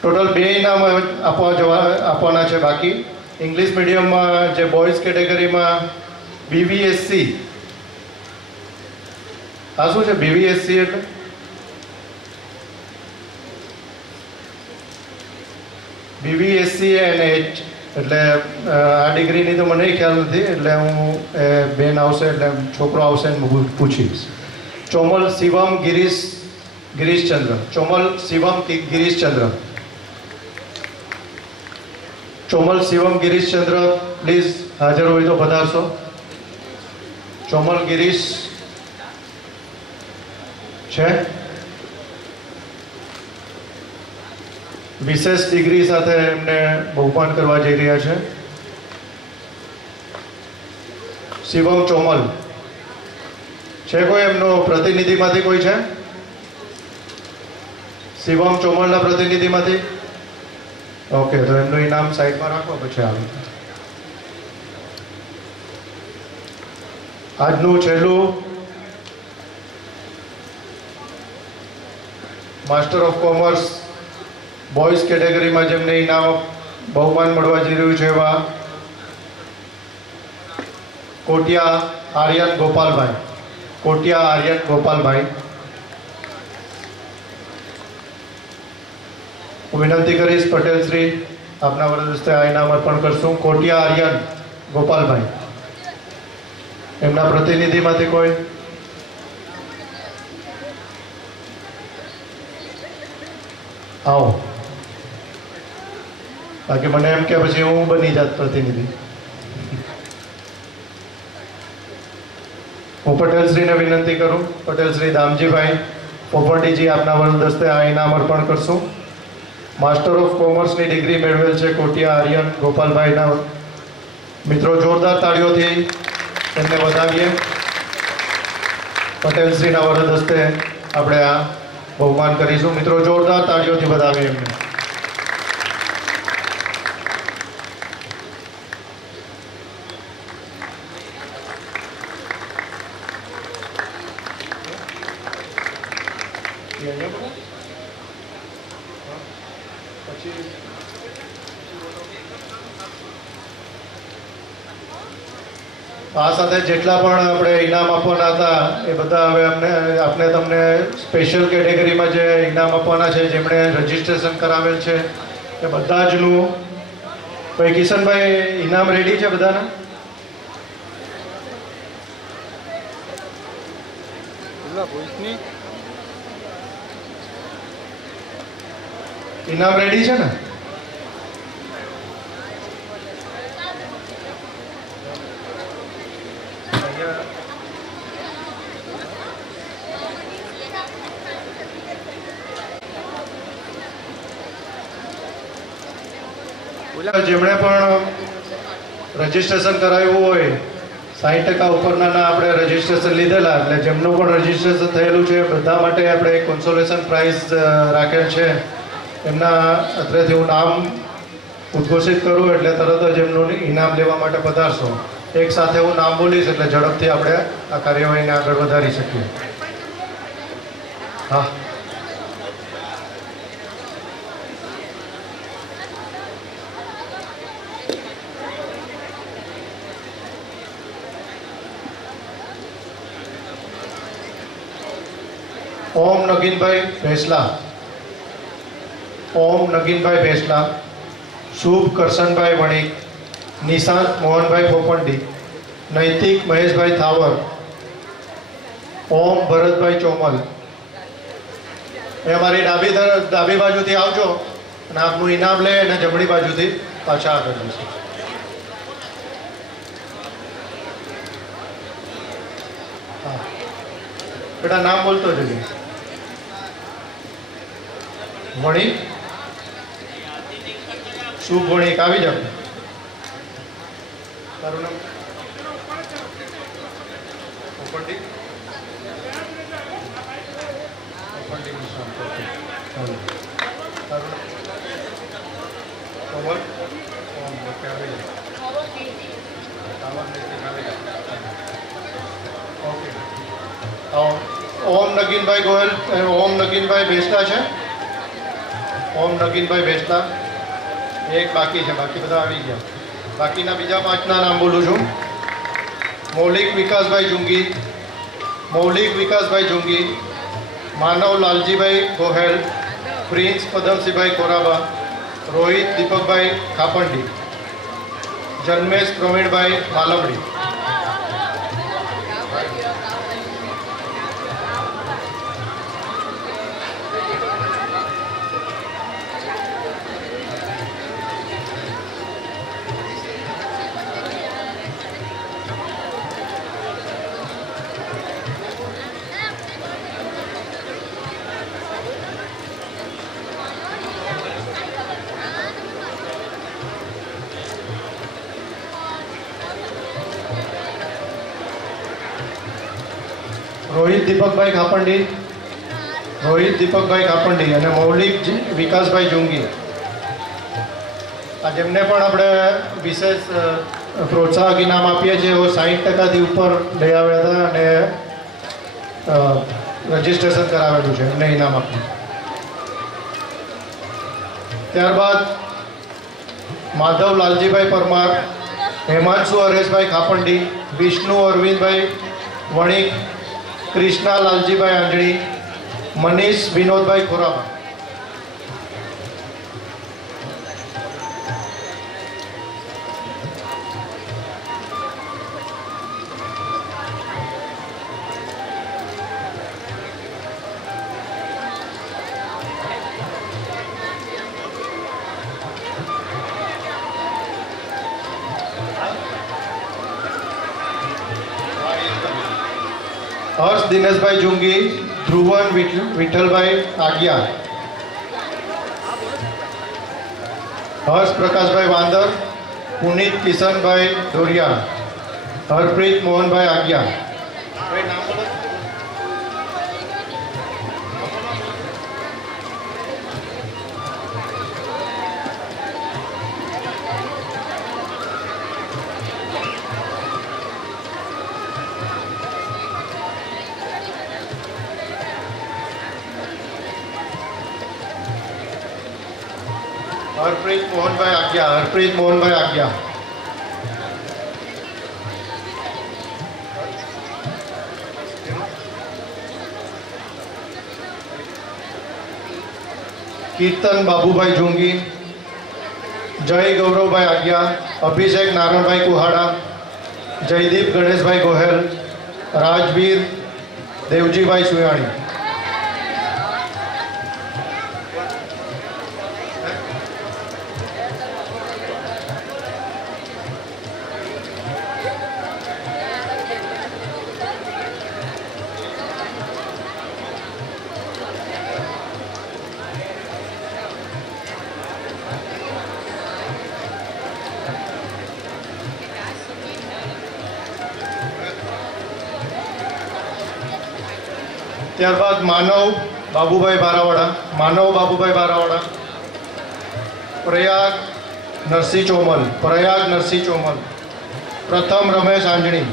ટોટલ 2 ઇનામ આપવાના છે બાકી. ઇંગ્લિશ મીડિયમમાં જે બોયઝ કેટેગરીમાં બીવીએસસી, આ શું છે બીવીએસસી એટલે? બીવીએસસી અને એચ એટલે આ ડિગ્રીની તો મને ખ્યાલ નથી એટલે હું બેન આવશે એટલે છોકરો આવશે ને પૂછીશ. ચોમલ શિવમ ગિરીશચંદ્ર, ચોમલ શિવમ ગિરીશચંદ્ર, ચોમલ શિવમ ગિરીશચંદ્ર પ્લીઝ હાજર હોય તો પધારશો. ચોમલ ગિરીશ છે, વિશેષ ડિગ્રી સાથે એમને બહુમાન કરવા જઈ રહ્યા છે. શિવમ ચોમલ છે કોઈ એમનો પ્રતિનિધિમાંથી કોઈ છે? શિવમ ચોમલના પ્રતિનિધિમાંથી? ઓકે, તો એમનું ઇનામ સાઈડમાં રાખો પછી આવે. આજનું છેલ્લું માસ્ટર ઓફ કોમર્સ બોયઝ કેટેગરીમાં જેમને ઇનામ બહુમાન મળવા જઈ રહ્યું છે એવા કોટિયા આર્યન ગોપાલભાઈ. કોટિયા આર્યન ગોપાલભાઈ. હું વિનંતી કરીશ પટેલ શ્રી આપના વરદ હસ્તે આ ઇનામ અર્પણ કરશું. કોટિયા આર્યન ગોપાલભાઈ. એમના પ્રતિનિધિમાંથી કોઈ? આવો. બાકી મને એમ કે પછી હું બની જાત પ્રતિનિધિ. હું પટેલશ્રીને વિનંતી કરું, પટેલશ્રી દામજીભાઈ પોપંડીજી આપના વરદ હસ્તે આ ઇનામ અર્પણ કરશું. માસ્ટર ઓફ કોમર્સની ડિગ્રી મેળવેલ છે કોટિયા આર્યન ગોપાલભાઈના મિત્રો જોરદાર તાળીઓથી એમને વધાવીએ. પટેલશ્રીના વરદ હસ્તે આપણે આ બહુમાન કરીશું. મિત્રો જોરદાર તાળીઓથી વધાવીએ એમને. આ સાથે જેટલા પણ આપણે ઇનામ આપવાના હતા એ બધા હવે આપણે તમને સ્પેશિયલ કેટેગરીમાં જે ઇનામ આપવાના છે જેમણે રજીસ્ટ્રેશન કરાવેલ છે એ બધા જનું. ભાઈ કિશનભાઈ ઇનામ રેડી છે બધાના? ઇનામ રેડી છે ને? જેમણે પણ રજીસ્ટ્રેશન કરાવ્યું હોય 60% ઉપરના આપણે રજીસ્ટ્રેશન લીધેલા, એટલે જેમનું પણ રજીસ્ટ્રેશન થયેલું છે બધા માટે આપણે એક કોન્સોલેશન પ્રાઇઝ રાખેલ છે. એમના અત્રેથી હું નામ ઉદ્ઘોષિત કરું એટલે તરત જ એમનું ઇનામ લેવા માટે પધારશો. એક સાથે હું નામ બોલીશ એટલે ઝડપથી આપણે આ કાર્યવાહીને આગળ વધારી શકીએ. હા. ઓમ નગીનભાઈ ભેસલા. ઓમ નગીનભાઈ ભેસલા. શુભ કરશનભાઈ વણિક. નિશાંત મોહનભાઈ પોપંડી. નૈતિક મહેશભાઈ થાવર. ઓમ ભરતભાઈ ચોમલ. એ અમારી ડાબી બાજુથી આવજો અને આપનું ઇનામ લે અને જમણી બાજુથી પાછા આગળ જશે. હા બેટા નામ બોલતો જજો. વણિક. શુભ વણિક આવી જાવ. તારું નામ? પોપંડી. પોપંડી નિશાંત. ઓકે. તારું નામ? કોમલ. ઓકે આવી જાવ. ઓકે. ઓમ નગીનભાઈ ગોયલ. ઓમ નગીનભાઈ ભેસલા છે. ઓમ નગીનભાઈ ભેસલા. એક બાકી છે, બાકી બધા આવી ગયા. બાકીના બીજા 5ના નામ બોલું છું. મૌલિક વિકાસભાઈ જુંગી. મૌલિક વિકાસભાઈ જુંગી. માનવ લાલજીભાઈ ગોહેલ. પ્રિન્સ પદમસિંહભાઈ કોરાબા. રોહિત દીપકભાઈ ખાપંડી. જન્મેશ પ્રવીણભાઈ માલવડી. રોહિત દીપકભાઈ ખાપંડી. રોહિત દીપકભાઈ ખાપંડી અને મૌલિક વિકાસભાઈ જુંગી. આ જેમને પણ આપણે વિશેષ પ્રોત્સાહક ઇનામ આપીએ છીએ એઓ 60%થી ઉપર લઈ આવ્યા હતા અને રજીસ્ટ્રેશન કરાવેલું છે એમને ઇનામ આપ્યું. ત્યારબાદ માધવ લાલજીભાઈ પરમાર, હેમાંશુ હરેશભાઈ ખાપંડી, વિષ્ણુ અરવિંદભાઈ વણિક, કૃષ્ણા લાલજીભાઈ આંજણી, મનીષ વિનોદભાઈ ખોરાબા. હર્ષ દિનેશભાઈ જુંગી, ધ્રુવન વિઠ્ઠલભાઈ આગિયા, હર્ષ પ્રકાશભાઈ વાંદર, પુનિત કિશનભાઈ દોરિયા, હરપ્રીત મોહનભાઈ આગિયા. હરપ્રીત મોહનભાઈ આગિયા, હરપ્રીત મોહનભાઈ આગિયા. કીર્તન બાબુભાઈ જુંગી, જય ગૌરવભાઈ આગિયા, અભિષેક નારણભાઈ કુહાડા, જયદીપ ગણેશભાઈ ગોહેલ, રાજવીર દેવજીભાઈ સુયાણી. ત્યારબાદ માનવ બાબુભાઈ બારાવાડા, પ્રયાગ નરસિંહ ચોમલ, પ્રથમ રમેશ આંજણી,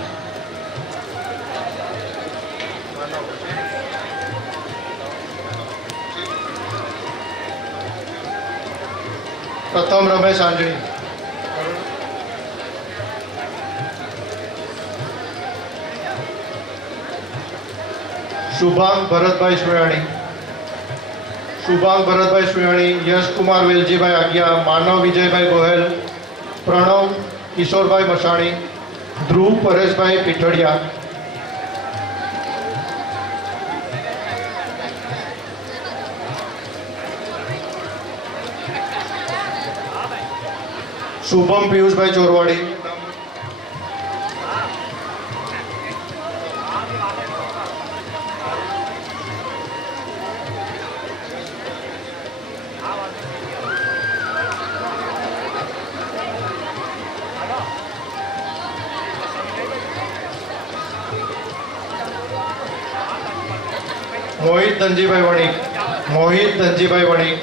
શુભાંગ ભરતભાઈ સુયાણી, યશકુમાર વેલજીભાઈ આગિયા, માનવ વિજયભાઈ ગોહેલ, પ્રણવ કિશોરભાઈ મસાણી, ધ્રુવ પરેશભાઈ પીઠડિયા, શુભમ પિયુષભાઈ ચોરવાડી, મોહિત ધનજીભાઈ વણિક,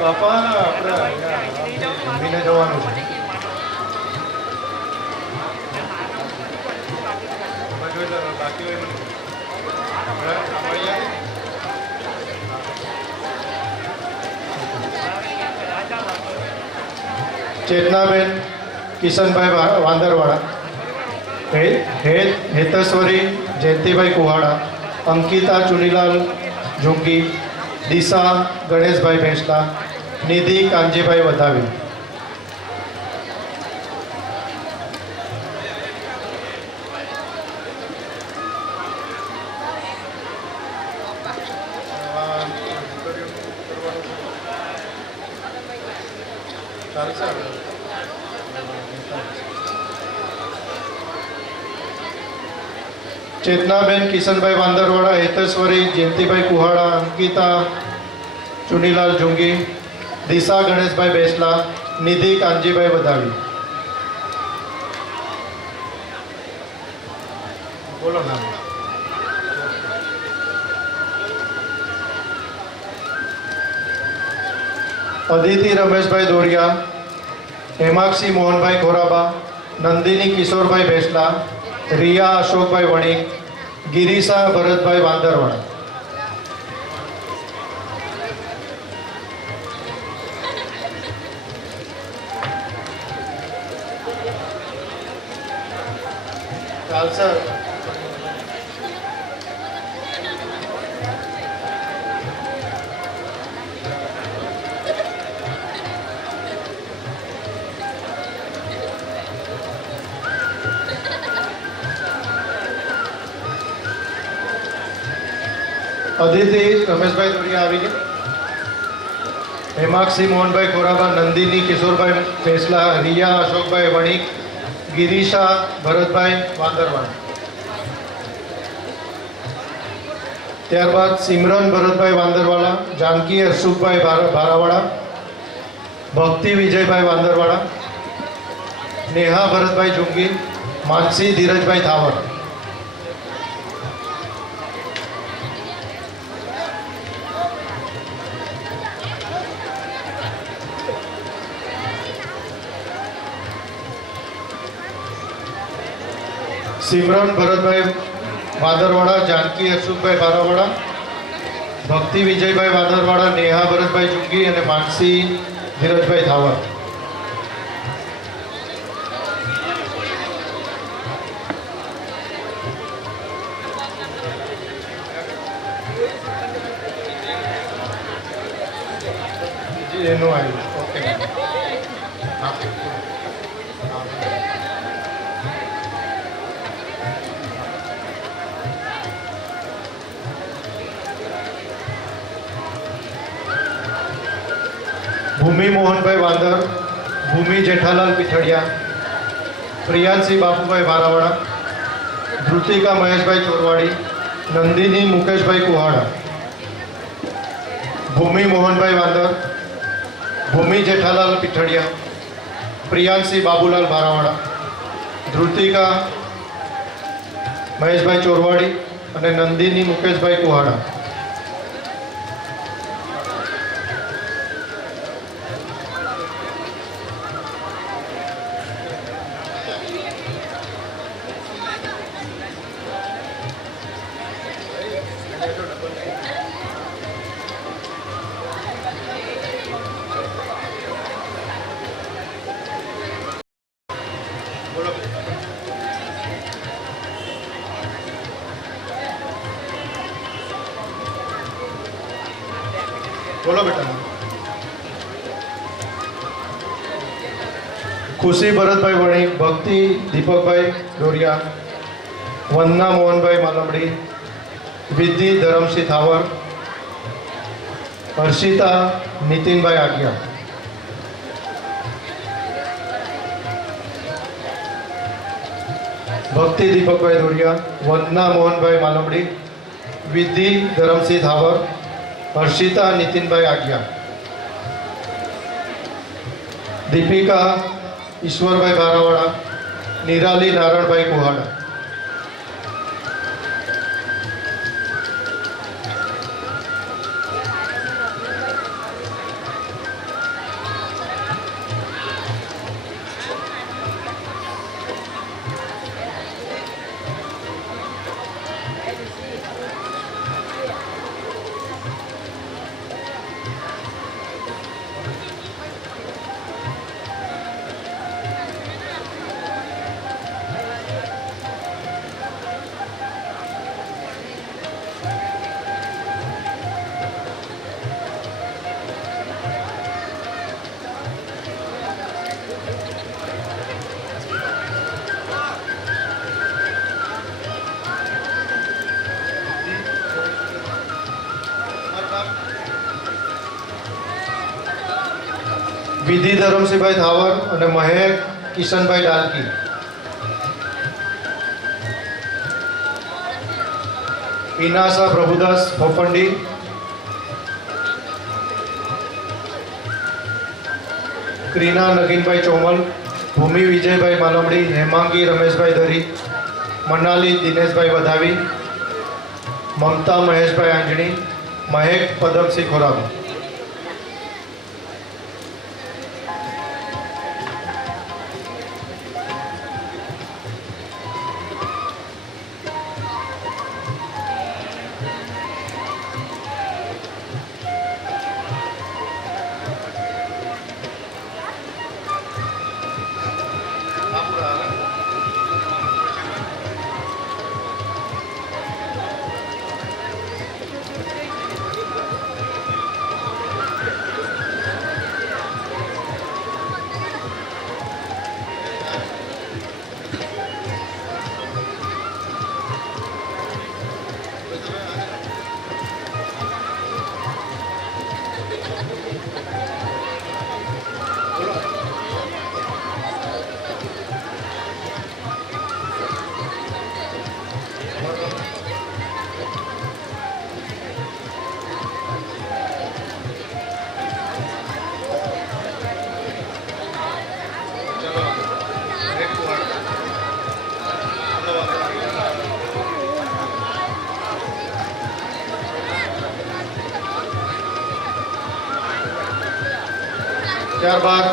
બાપા આપણે જવાનું છે. ચેતનાબેન કિશનભાઈ વાંદરવાડા, હેતેશ્વરી જયંતિભાઈ કુહાડા, અંકિતા ચુનીલાલ ઝુંગી, દિશા ગણેશભાઈ ભેંસલા, નિધિ કાનજીભાઈ વધાવી. ચેતનાબેન કિશનભાઈ વાંદરવાડા, હેતેશ્વરી જયંતિભાઈ કુહાડા, અંકિતા ચુનીલાલ ઝુંગી, દિશા ગણેશભાઈ બેસલા, નિધિ કાનજીભાઈ વધાવી. બોલો નામ. અદિતિ રમેશભાઈ દોડિયા, હેમાક્ષી મોહનભાઈ ખોરાબા, નંદિની કિશોરભાઈ બેસલા, રિયા અશોકભાઈ વણિક, ગિરીશા ભરતભાઈ વાંદરવાડા. ચાલશે. અદિતિ રમેશભાઈ દોડિયા આવી ગયા. હેમાક્ષી મોહનભાઈ ખોરાબા, નંદિની કિશોરભાઈ ફેસલા, રિયા અશોકભાઈ વણિક, ગિરીશા ભરતભાઈ વાંદરવાડા. ત્યારબાદ સિમરન ભરતભાઈ વાંદરવાડા, જાનકી હર્ષુભાઈ ભારાવાડા, ભક્તિ વિજયભાઈ વાંદરવાડા, નેહા ભરતભાઈ જુંગી, માનસી ધીરજભાઈ થાવર. સિમરન ભરતભાઈ વાંદરવાડા, જાનકી હર્ષુભાઈ ભારાવાડા, ભક્તિ વિજયભાઈ વાંદરવાડા, નેહા ભરતભાઈ જુંગી અને માનસી ધીરજભાઈ થાવર. એનું આવ્યું. ઓકે. હા. ભૂમિ મોહનભાઈ વાંદર, ભૂમિ જેઠાલાલ પીઠડિયા, પ્રિયાંશી બાપુભાઈ ભારાવાડા, ધૃતિકા મહેશભાઈ ચોરવાડી, નંદિની મુકેશભાઈ કુહાડા. ભૂમિ મોહનભાઈ વાંદર, ભૂમિ જેઠાલાલ પીઠડિયા, પ્રિયાંશી બાબુલાલ ભારાવાડા, ધૃતિકા મહેશભાઈ ચોરવાડી અને નંદિની મુકેશભાઈ કુહાડા. બોલો બેટા. ખુશી ભરતભાઈ વણિક, ભક્તિ દીપકભાઈ ડોરિયા, વંદના મોહનભાઈ માલમડી, વિધિ ધરમસિંહ થાવર, હર્ષિતા નીતિનભાઈ આગિયા. ભક્તિ દીપકભાઈ ડોરિયા, વંદના મોહનભાઈ માલમડી, વિધિ ધરમસિંહ થાવર, હર્ષિતા નીતિનભાઈ આગિયા. દીપિકા ઈશ્વરભાઈ ભારાવાડા, નિરાલી નારણભાઈ કુહાડા. વિધિ ધરમસિંહભાઈ થાવર અને મહેક કિશનભાઈ ડાલકી. ઇનાસા પ્રભુદાસ ફોફંડી, ક્રીના નગીનભાઈ ચોમલ, ભૂમિ વિજયભાઈ માલમડી, હેમાંગી રમેશભાઈ દરી, મનાલી દિનેશભાઈ વધાવી, મમતા મહેશભાઈ આંજણી, મહેક પદમસિંહ ખોરાબા. ત્યારબાદ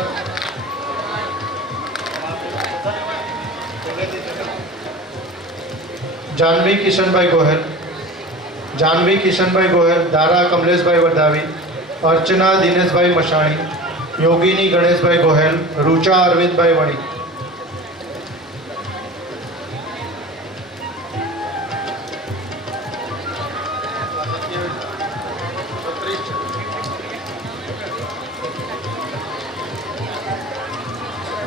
જાનવી કિશનભાઈ ગોહેલ, જાનવી કિશનભાઈ ગોહેલ, ધારા કમલેશભાઈ વડાવી, અર્ચના દિનેશભાઈ મશાણી, યોગીની ગણેશભાઈ ગોહેલ, રૂચા અરવિંદભાઈ વણી.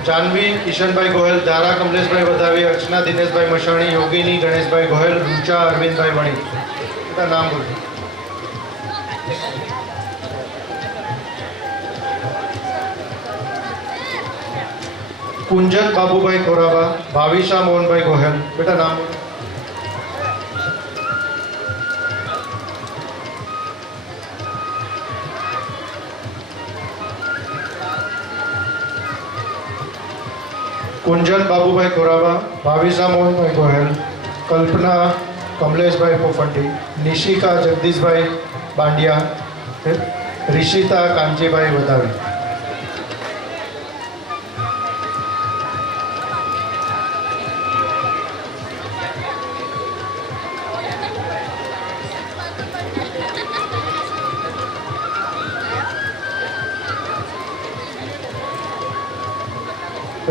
જાનવી કિશનભાઈ ગોહેલ, ધારા કમલેશભાઈ વધાવી, અર્ચના દિનેશભાઈ મશાણી, યોગીની ગણેશભાઈ ગોહેલ, રૂચા અરવિંદભાઈ વણી. બધા નામ બોલો. કુંજન બાબુભાઈ ખોરાબા, ભાવિશા મોહનભાઈ ગોહેલ. બેટા નામ બોલો. કુંજન બાબુભાઈ ખોરાબા, ભાવિશા મોહનભાઈ ગોહેલ, કલ્પના કમલેશભાઈ પોફંડી, નિશિકા જગદીશભાઈ બાંડિયા, રિશિતા કાંચીભાઈ વધાવી.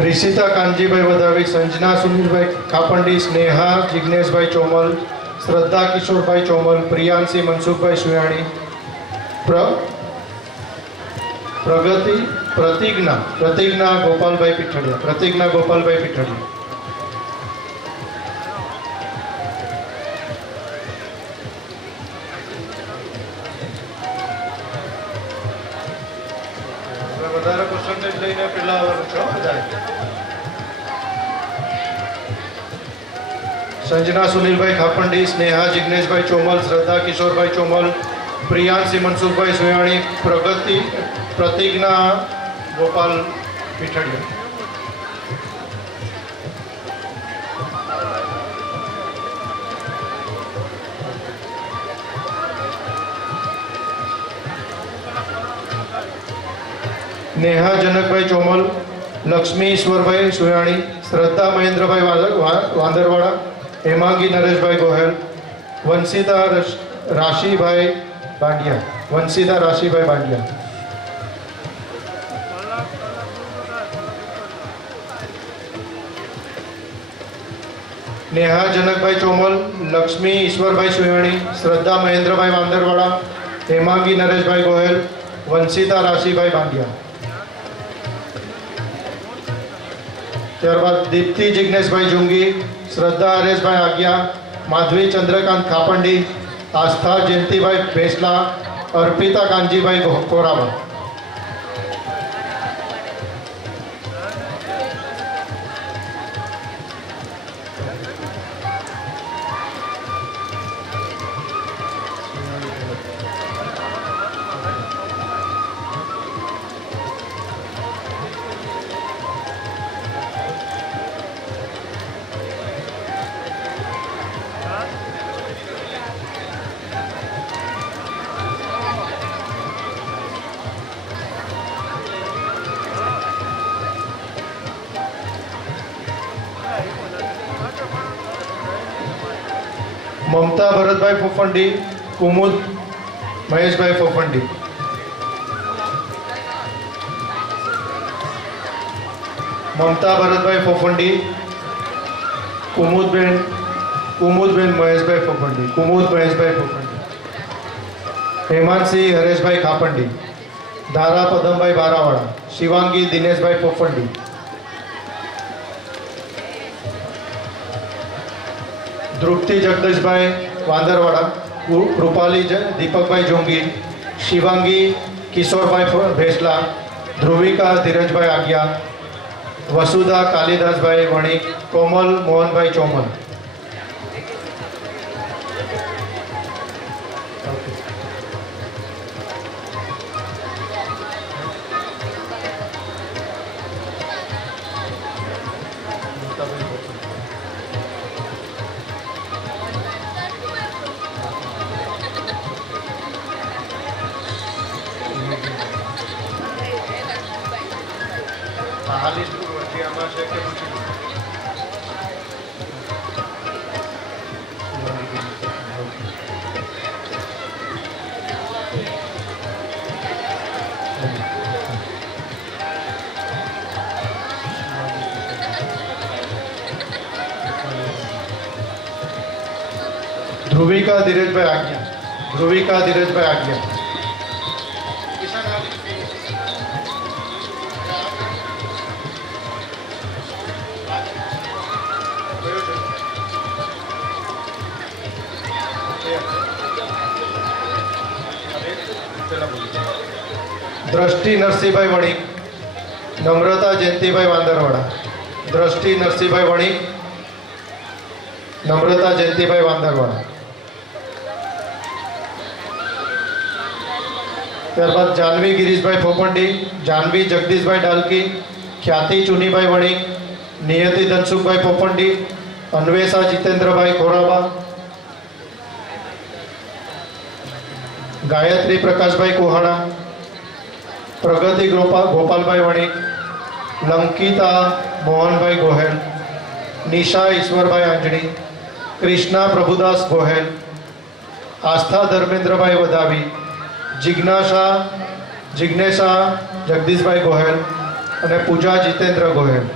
રિશિતા કાનજીભાઈ વધાવી, સંજના સુનિલભાઈ ખાપંડી, સ્નેહા જિજ્ઞેશભાઈ ચોમલ, શ્રદ્ધા કિશોરભાઈ ચોમલ, પ્રિયાંશી મનસુખભાઈ સુયાણી, પ્રતિજ્ઞા ગોપાલભાઈ પીઠડિયા, પ્રતિજ્ઞા ગોપાલભાઈ પીઠડિયા. વધારે પર્સન્ટેજ લઈને પેલા આવવાનું છે બધા. સંજના સુનિલભાઈ ખાપંડી, સ્નેહા જિજ્ઞેશભાઈ ચોમલ, શ્રદ્ધા કિશોરભાઈ ચોમલ, પ્રિયાંશી મનસુખભાઈ સુયાણી, પ્રતિજ્ઞા ગોપાલ પીઠડિયા. નેહા જનકભાઈ ચોમલ, લક્ષ્મી ઈશ્વરભાઈ સુયાણી, શ્રદ્ધા મહેન્દ્રભાઈ વાંદરવાડા, હેમાંગી નરેશભાઈ ગોહેલ, વંશિતા રાશીભાઈ બાંડિયા, વંશિતા રાશીભાઈ બાંડિયા. નેહા જનકભાઈ ચોમલ, લક્ષ્મી ઈશ્વરભાઈ સુયાણી, શ્રદ્ધા મહેન્દ્રભાઈ વાંદરવાડા, હેમાંગી નરેશભાઈ ગોહેલ, વંશિતા રાશીભાઈ બાંડિયા. ત્યારબાદ દીપ્તિ જિજ્ઞેશભાઈ જુંગી, શ્રદ્ધા હરેશભાઈ આગિયા, માધવી ચંદ્રકાંત ખાપંડી, આસ્થા જયંતિભાઈ ભેસલા, અર્પિતા કાનજીભાઈ કોરાબા. મમતા ભરતભાઈ ફોફંડી, કુમુદ મહેશભાઈ ફોફંડી. મમતા ભરતભાઈ ફોફંડી, કુમુદબેન મહેશભાઈ ફોફંડી, કુમુદ મહેશભાઈ ફોફંડી. હેમાંશી હરેશભાઈ ખાપંડી, ધારા પદમભાઈ બારાવાડા, શિવાંગી દિનેશભાઈ ફોફંડી. ધ્રુપતિ જગદીશભાઈ વાંદરવાડા, કૃપાલી દીપકભાઈ જોંગી, શિવાંગી કિશોરભાઈ ભેસલા, ધ્રુવિકા ધીરજભાઈ આગિયા, વસુધા કાલિદાસભાઈ વણિક, કોમલ મોહનભાઈ ચોમલ. આ લિસ્ટ હજી આમાં છે કે પૂછી લો. ધ્રુવિકા ધીરજભાઈ આજ્ઞા. ધ્રુવિકા ધીરજભાઈ આજ્ઞા. દ્રષ્ટિ નરસિંહભાઈ વણિક. નમ્રતા જયંતિભાઈ વાંદરવાડા. દ્રષ્ટિ નરસિંહભાઈ વણિક. નમ્રતા જયંતિભાઈ વાંદરવાડા. ત્યારબાદ જાનવી ગિરીશભાઈ ફોપંડી. જાનવી જગદીશભાઈ ડાલકી. ખ્યાતિ ચુનીભાઈ વણિક. નિયતિ ધનસુખભાઈ ફોપંડી. અન્વેષા જીતેન્દ્રભાઈ ખોરાબા. ગાયત્રી પ્રકાશભાઈ કોહાણા. પ્રગતિ ગોપાલભાઈ વણિક. લંકિતા મોહનભાઈ ગોહેલ. નિશા ઈશ્વરભાઈ આંજણી. કૃષ્ણા પ્રભુદાસ ગોહેલ. આસ્થા ધર્મેન્દ્રભાઈ વધાવી. જિજ્ઞેશા જગદીશભાઈ ગોહેલ અને પૂજા જીતેન્દ્ર ગોહેલ.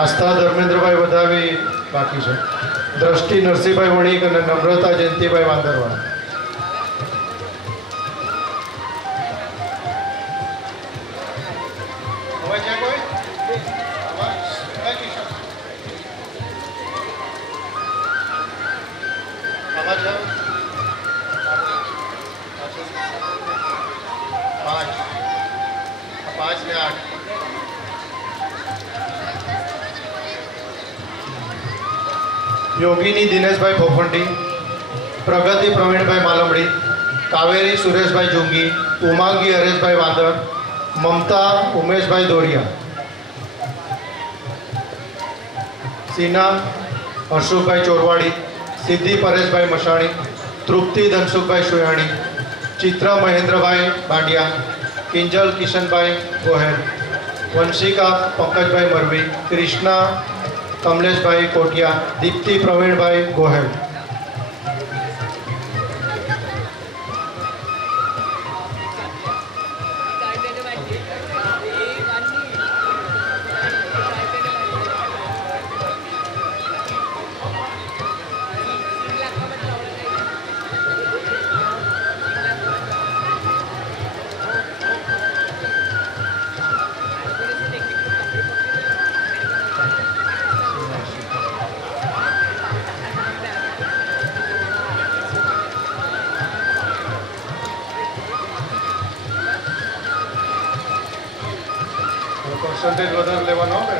આસ્થા ધર્મેન્દ્રભાઈ વધાવી બાકી છે. દ્રષ્ટિ નરસિંહભાઈ વણિક અને નમ્રતા જયંતિભાઈ વાંદરવાડા. પાંચ ને 8. યોગીની દિનેશભાઈ ફોફંડી. પ્રગતિ પ્રવીણભાઈ માલમડી. કાવેરી સુરેશભાઈ જોંગી. ઉમાંગી હરેશભાઈ વાંદર. મમતા ઉમેશભાઈ દોરિયા. સિન્હા હર્ષુભાઈ ચોરવાડી. સિદ્ધિ પરેશભાઈ મશાણી. તૃપ્તિ ધનસુખભાઈ સોયાણી. ચિત્ર મહેન્દ્રભાઈ બાંડિયા. કિંજલ કિશનભાઈ ગોહેલ. વંશિકા પંકજભાઈ મરવી. કૃષ્ણા કમલેશભાઈ કોટિયા. દીપ્તિ પ્રવીણભાઈ ગોહેલ. પર્સન્ટેજ વધારે લેવાનો આવે.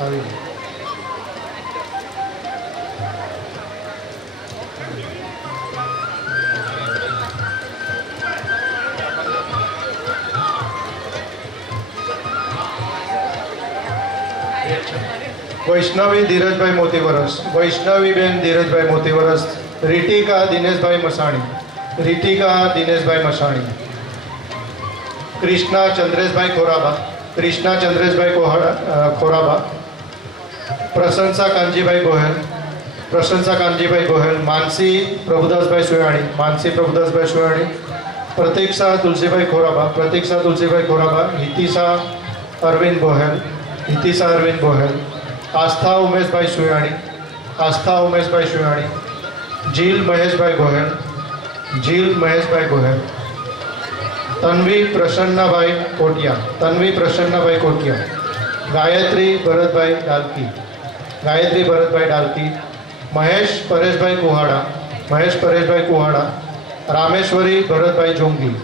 આવી વૈષ્ણવી ધીરજભાઈ મોતીવરસ, વૈષ્ણવીબેન ધીરજભાઈ મોતીવરસ, રીતિકા દિનેશભાઈ મસાણી, રીતિકા દિનેશભાઈ મસાણી, કૃષ્ણા ચંદ્રેશભાઈ ખોરાબા, કૃષ્ણા ચંદ્રેશભાઈ ખોરાબા, પ્રશંસા કાનજીભાઈ ગોહેલ, પ્રશંસા કાનજીભાઈ ગોહેલ, માનસી પ્રભુદાસભાઈ સુયાણી, માનસી પ્રભુદાસભાઈ સુયાણી, પ્રતીક્ષા તુલસીભાઈ ખોરાબા, પ્રતીક્ષા તુલસીભાઈ ખોરાબા, હિતિશા અરવિંદ ગોહેલ, હિતિશા અરવિંદ ગોહેલ, આસ્થા ઉમેશભાઈ સુયાણી, આસ્થા ઉમેશભાઈ સુયાણી, જીલ મહેશભાઈ ગોહેલ, જીલ મહેશભાઈ ગોહેલ, તન્વી પ્રસન્નાભાઈ કોટિયા, તન્વી પ્રસન્નાભાઈ કોટિયા, ગાયત્રી ભરતભાઈ ડાલકી, ગાયત્રી ભરતભાઈ ડાલકી, મહેશ પરેશભાઈ કુહાડા, મહેશ પરેશભાઈ કુહાડા, રામેશ્વરી ભરતભાઈ જોંગી,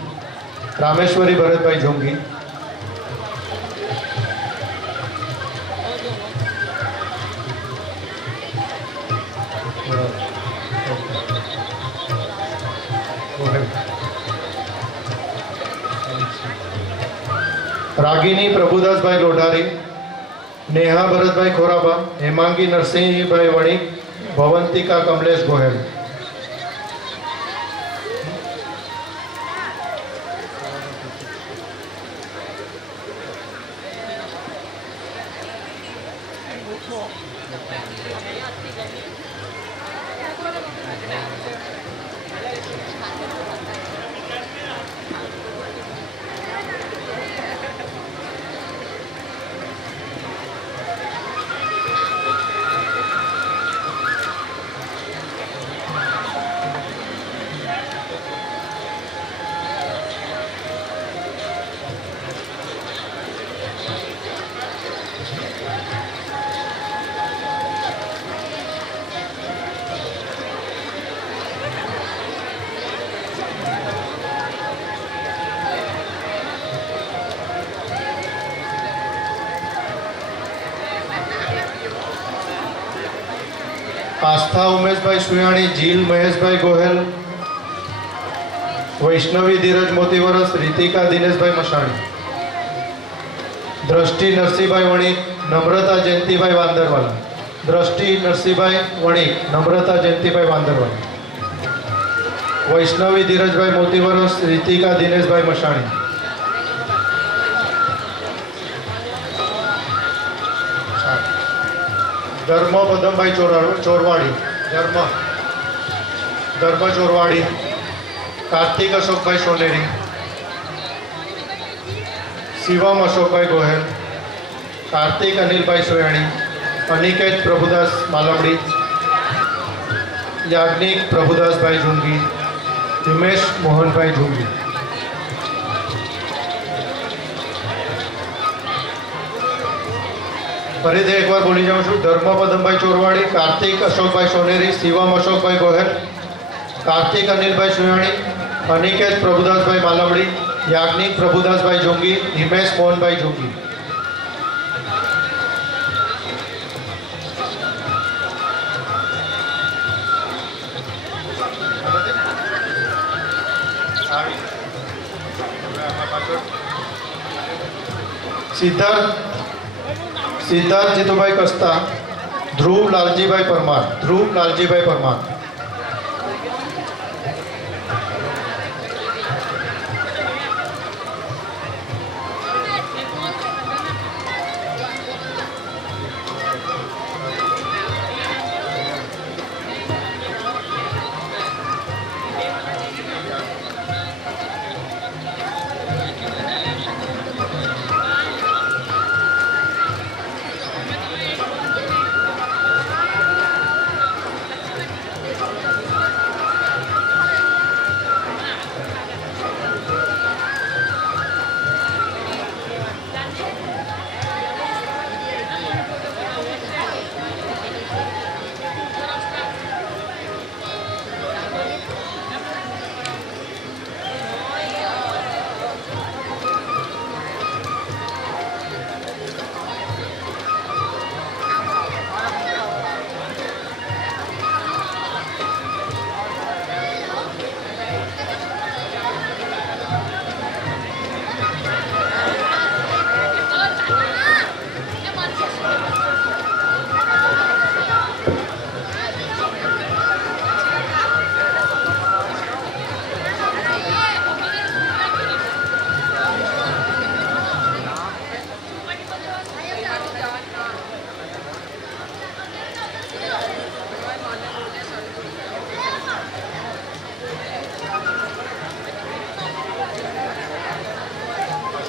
રામેશ્વરી ભરતભાઈ જોંગી, રાગિની પ્રભુદાસભાઈ લોઢારી, નેહા ભરતભાઈ ખોરાબા, હેમાંગી નરસિંહભાઈ વણિક, ભવંતિકા કમલેશ ગોહેલ. આસ્થા ઉમેશભાઈ સુયાણી, જીલ મહેશભાઈ ગોહેલ, વૈષ્ણવી ધીરજ મોતીવરસ, રીતિકા દિનેશભાઈ મસાણી, દ્રષ્ટિ નરસિંહભાઈ વણિક, નમ્રતા જયંતિભાઈ વાંદરવાલા, દ્રષ્ટિ નરસિંહભાઈ વણિક, નમ્રતા જયંતિભાઈ વાંદરવાલા, વૈષ્ણવી ધીરજભાઈ મોતીવરસ, રીતિકા દિનેશભાઈ મસાણી, ધર્મ પદમભાઈ ચોરવાડી, ધર્મ ચોરવાડી, કાર્તિક અશોકભાઈ સોનેરી, શિવમ અશોકભાઈ ગોહેલ, કાર્તિક અનિલભાઈ સોયાણી, અનિકેત પ્રભુદાસ માલમડી, યાજ્ઞિક પ્રભુદાસભાઈ ઝુંગી, હિમેશ મોહનભાઈ ઝુંગી. ફરીથી એકવાર બોલી જાઉં છું. ધર્મ પદમભાઈ ચોરવાડી, કાર્તિક અશોકભાઈ સોનેરી, શિવમ અશોકભાઈ ગોહેલ, કાર્તિક અનિલભાઈ સુયાણી, અનિકેત પ્રભુદાસભાઈ માલવડી, યાજ્ઞિક પ્રભુદાસભાઈ જોંગી, હિમેશ મોહનભાઈ જોંગી. સિદ્ધાર્થ જીતુભાઈ કસ્તા, ધ્રુવ લાલજીભાઈ પરમાર, ધ્રુવ લાલજીભાઈ પરમાર.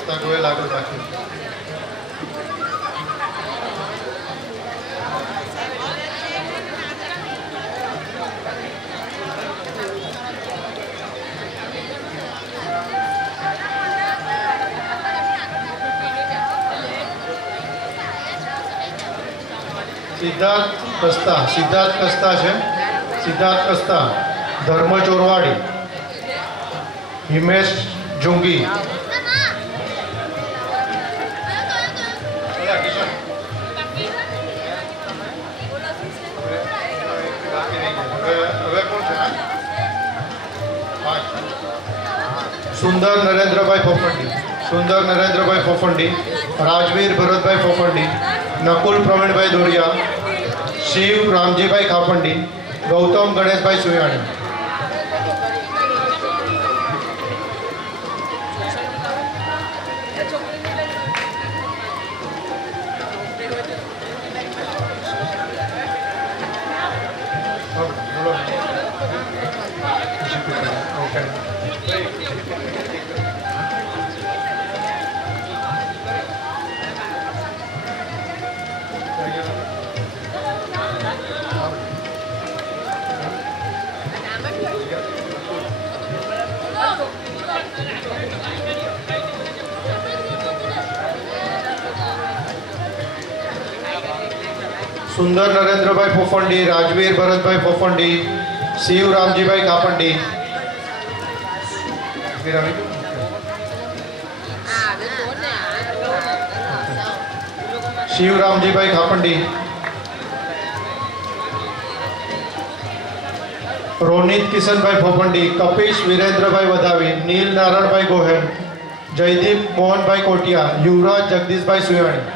અર્પિતા ગોયલ આગળ રાખી. સિદ્ધાર્થ કસ્તા છે. સિદ્ધાર્થ કસ્તા. ધર્મ ચોરવાડી. હિમેશ જોંગી. હવે કોણ છે? સુંદર નરેન્દ્રભાઈ ફોફંડી. સુંદર નરેન્દ્રભાઈ ફોફંડી. રાજવીર ભરતભાઈ ફોફંડી. નકુલ પ્રવીણભાઈ દોરિયા. શિવ રામજીભાઈ ખાપંડી. ગૌતમ ગણેશભાઈ સુયાણી. સુંદર નરેન્દ્રભાઈ ફોફંડી. રાજવીર ભરતભાઈ ફોફંડી. શિવ રામજીભાઈ કાપંડી. શિવ રામજીભાઈ ખાપંડી. રોનિત કિશનભાઈ ફોફંડી. કપિશ વિરેન્દ્રભાઈ વધાવી. નીલ નારણભાઈ ગોહેલ. જયદીપ મોહનભાઈ કોટિયા. યુવરાજ જગદીશભાઈ સુયાણી.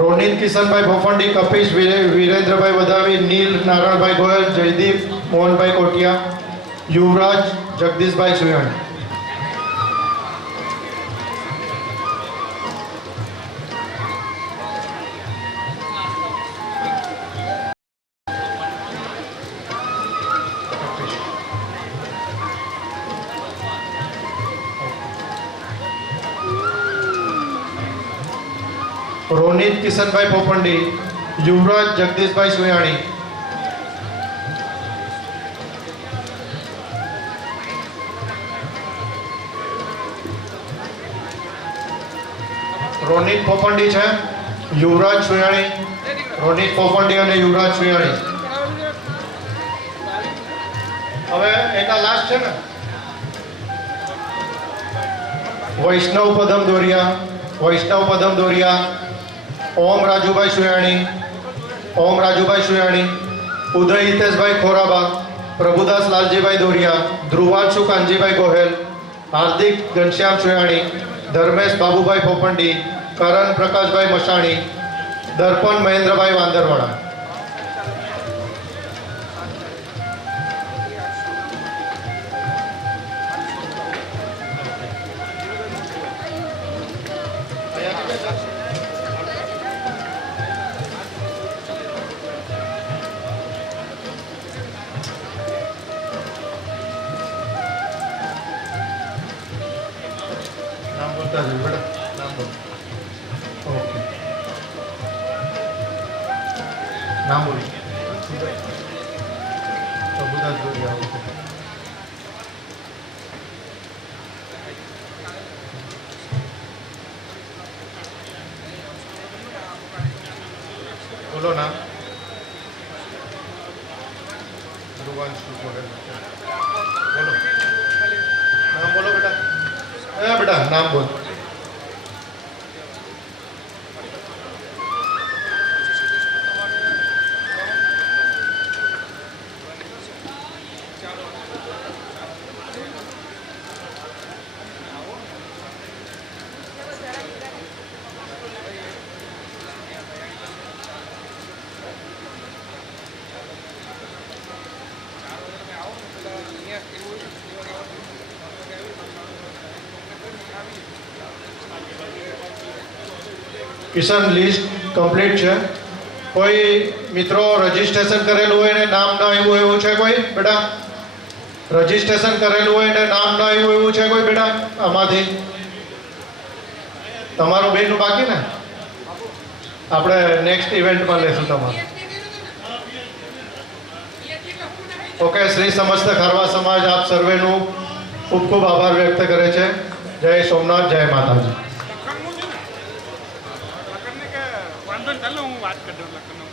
રોનિત કિશનભાઈ ફોફંડી. કપિશ વિરેન્દ્રભાઈ વધાવી. નીલ નારણભાઈ ગોયલ. જયદીપ મોહનભાઈ કોટિયા. યુવરાજ જગદીશભાઈ સુયાણી. રોનિત કિશનભાઈ ફોફંડી. યુવરાજ જગદીશભાઈ સુયાણી. રોનિત ફોફંડી છે. યુવરાજ સુયાણી. રોનિત ફોફંડી અને યુવરાજ સુયાણી. હવે એના લાસ્ટ છે ને વૈષ્ણવ પદમ દોરિયા. વૈષ્ણવ પદમ દોરિયા. ઓમ રાજુભાઈ સુયાણી. ઓમ રાજુભાઈ સુયાણી. ઉદય હિતેશભાઈ ખોરાબા. પ્રભુદાસ લાલજીભાઈ દોરિયા. ધ્રુવાંશુ કાનજીભાઈ ગોહેલ. હાર્દિક ઘનશ્યામ સુયાણી. ધર્મેશ બાબુભાઈ ફોફંડી. કરણ પ્રકાશભાઈ મસાણી. દર્પણ મહેન્દ્રભાઈ વાંદરવાડા. નામ બોલતા જજો બેટા. નામ બોલ. ઓકે. નામ બોલ. પ્રભુદાસ દોરિયા. ઓકે. બોલો નામ. ધ્રુવાંશુ ગોહેલ. બોલો નામ બોલો બેટા. બેટા નામ બોલ. કિશન લિસ્ટ કમ્પ્લીટ છે. કોઈ મિત્રો રજીસ્ટ્રેશન કરેલું હોય ને નામ ન આવ્યું એવું છે કોઈ બેટા? રજીસ્ટ્રેશન કરેલું હોય ને નામ ન આવ્યું એવું છે કોઈ બેટા આમાંથી? તમારું બેનું બાકી ને? આપણે નેક્સ્ટ ઇવેન્ટમાં લેશું તમારું. ઓકે, શ્રી સમસ્ત ખારવા સમાજ આપ સર્વેનું ખૂબ ખૂબ આભાર વ્યક્ત કરે છે. જય સોમનાથ, જય માતાજી. લખનનું છે ને લખનને કે વાંધો નહીં, ચાલો હું વાત કરી દઉં લખનનો.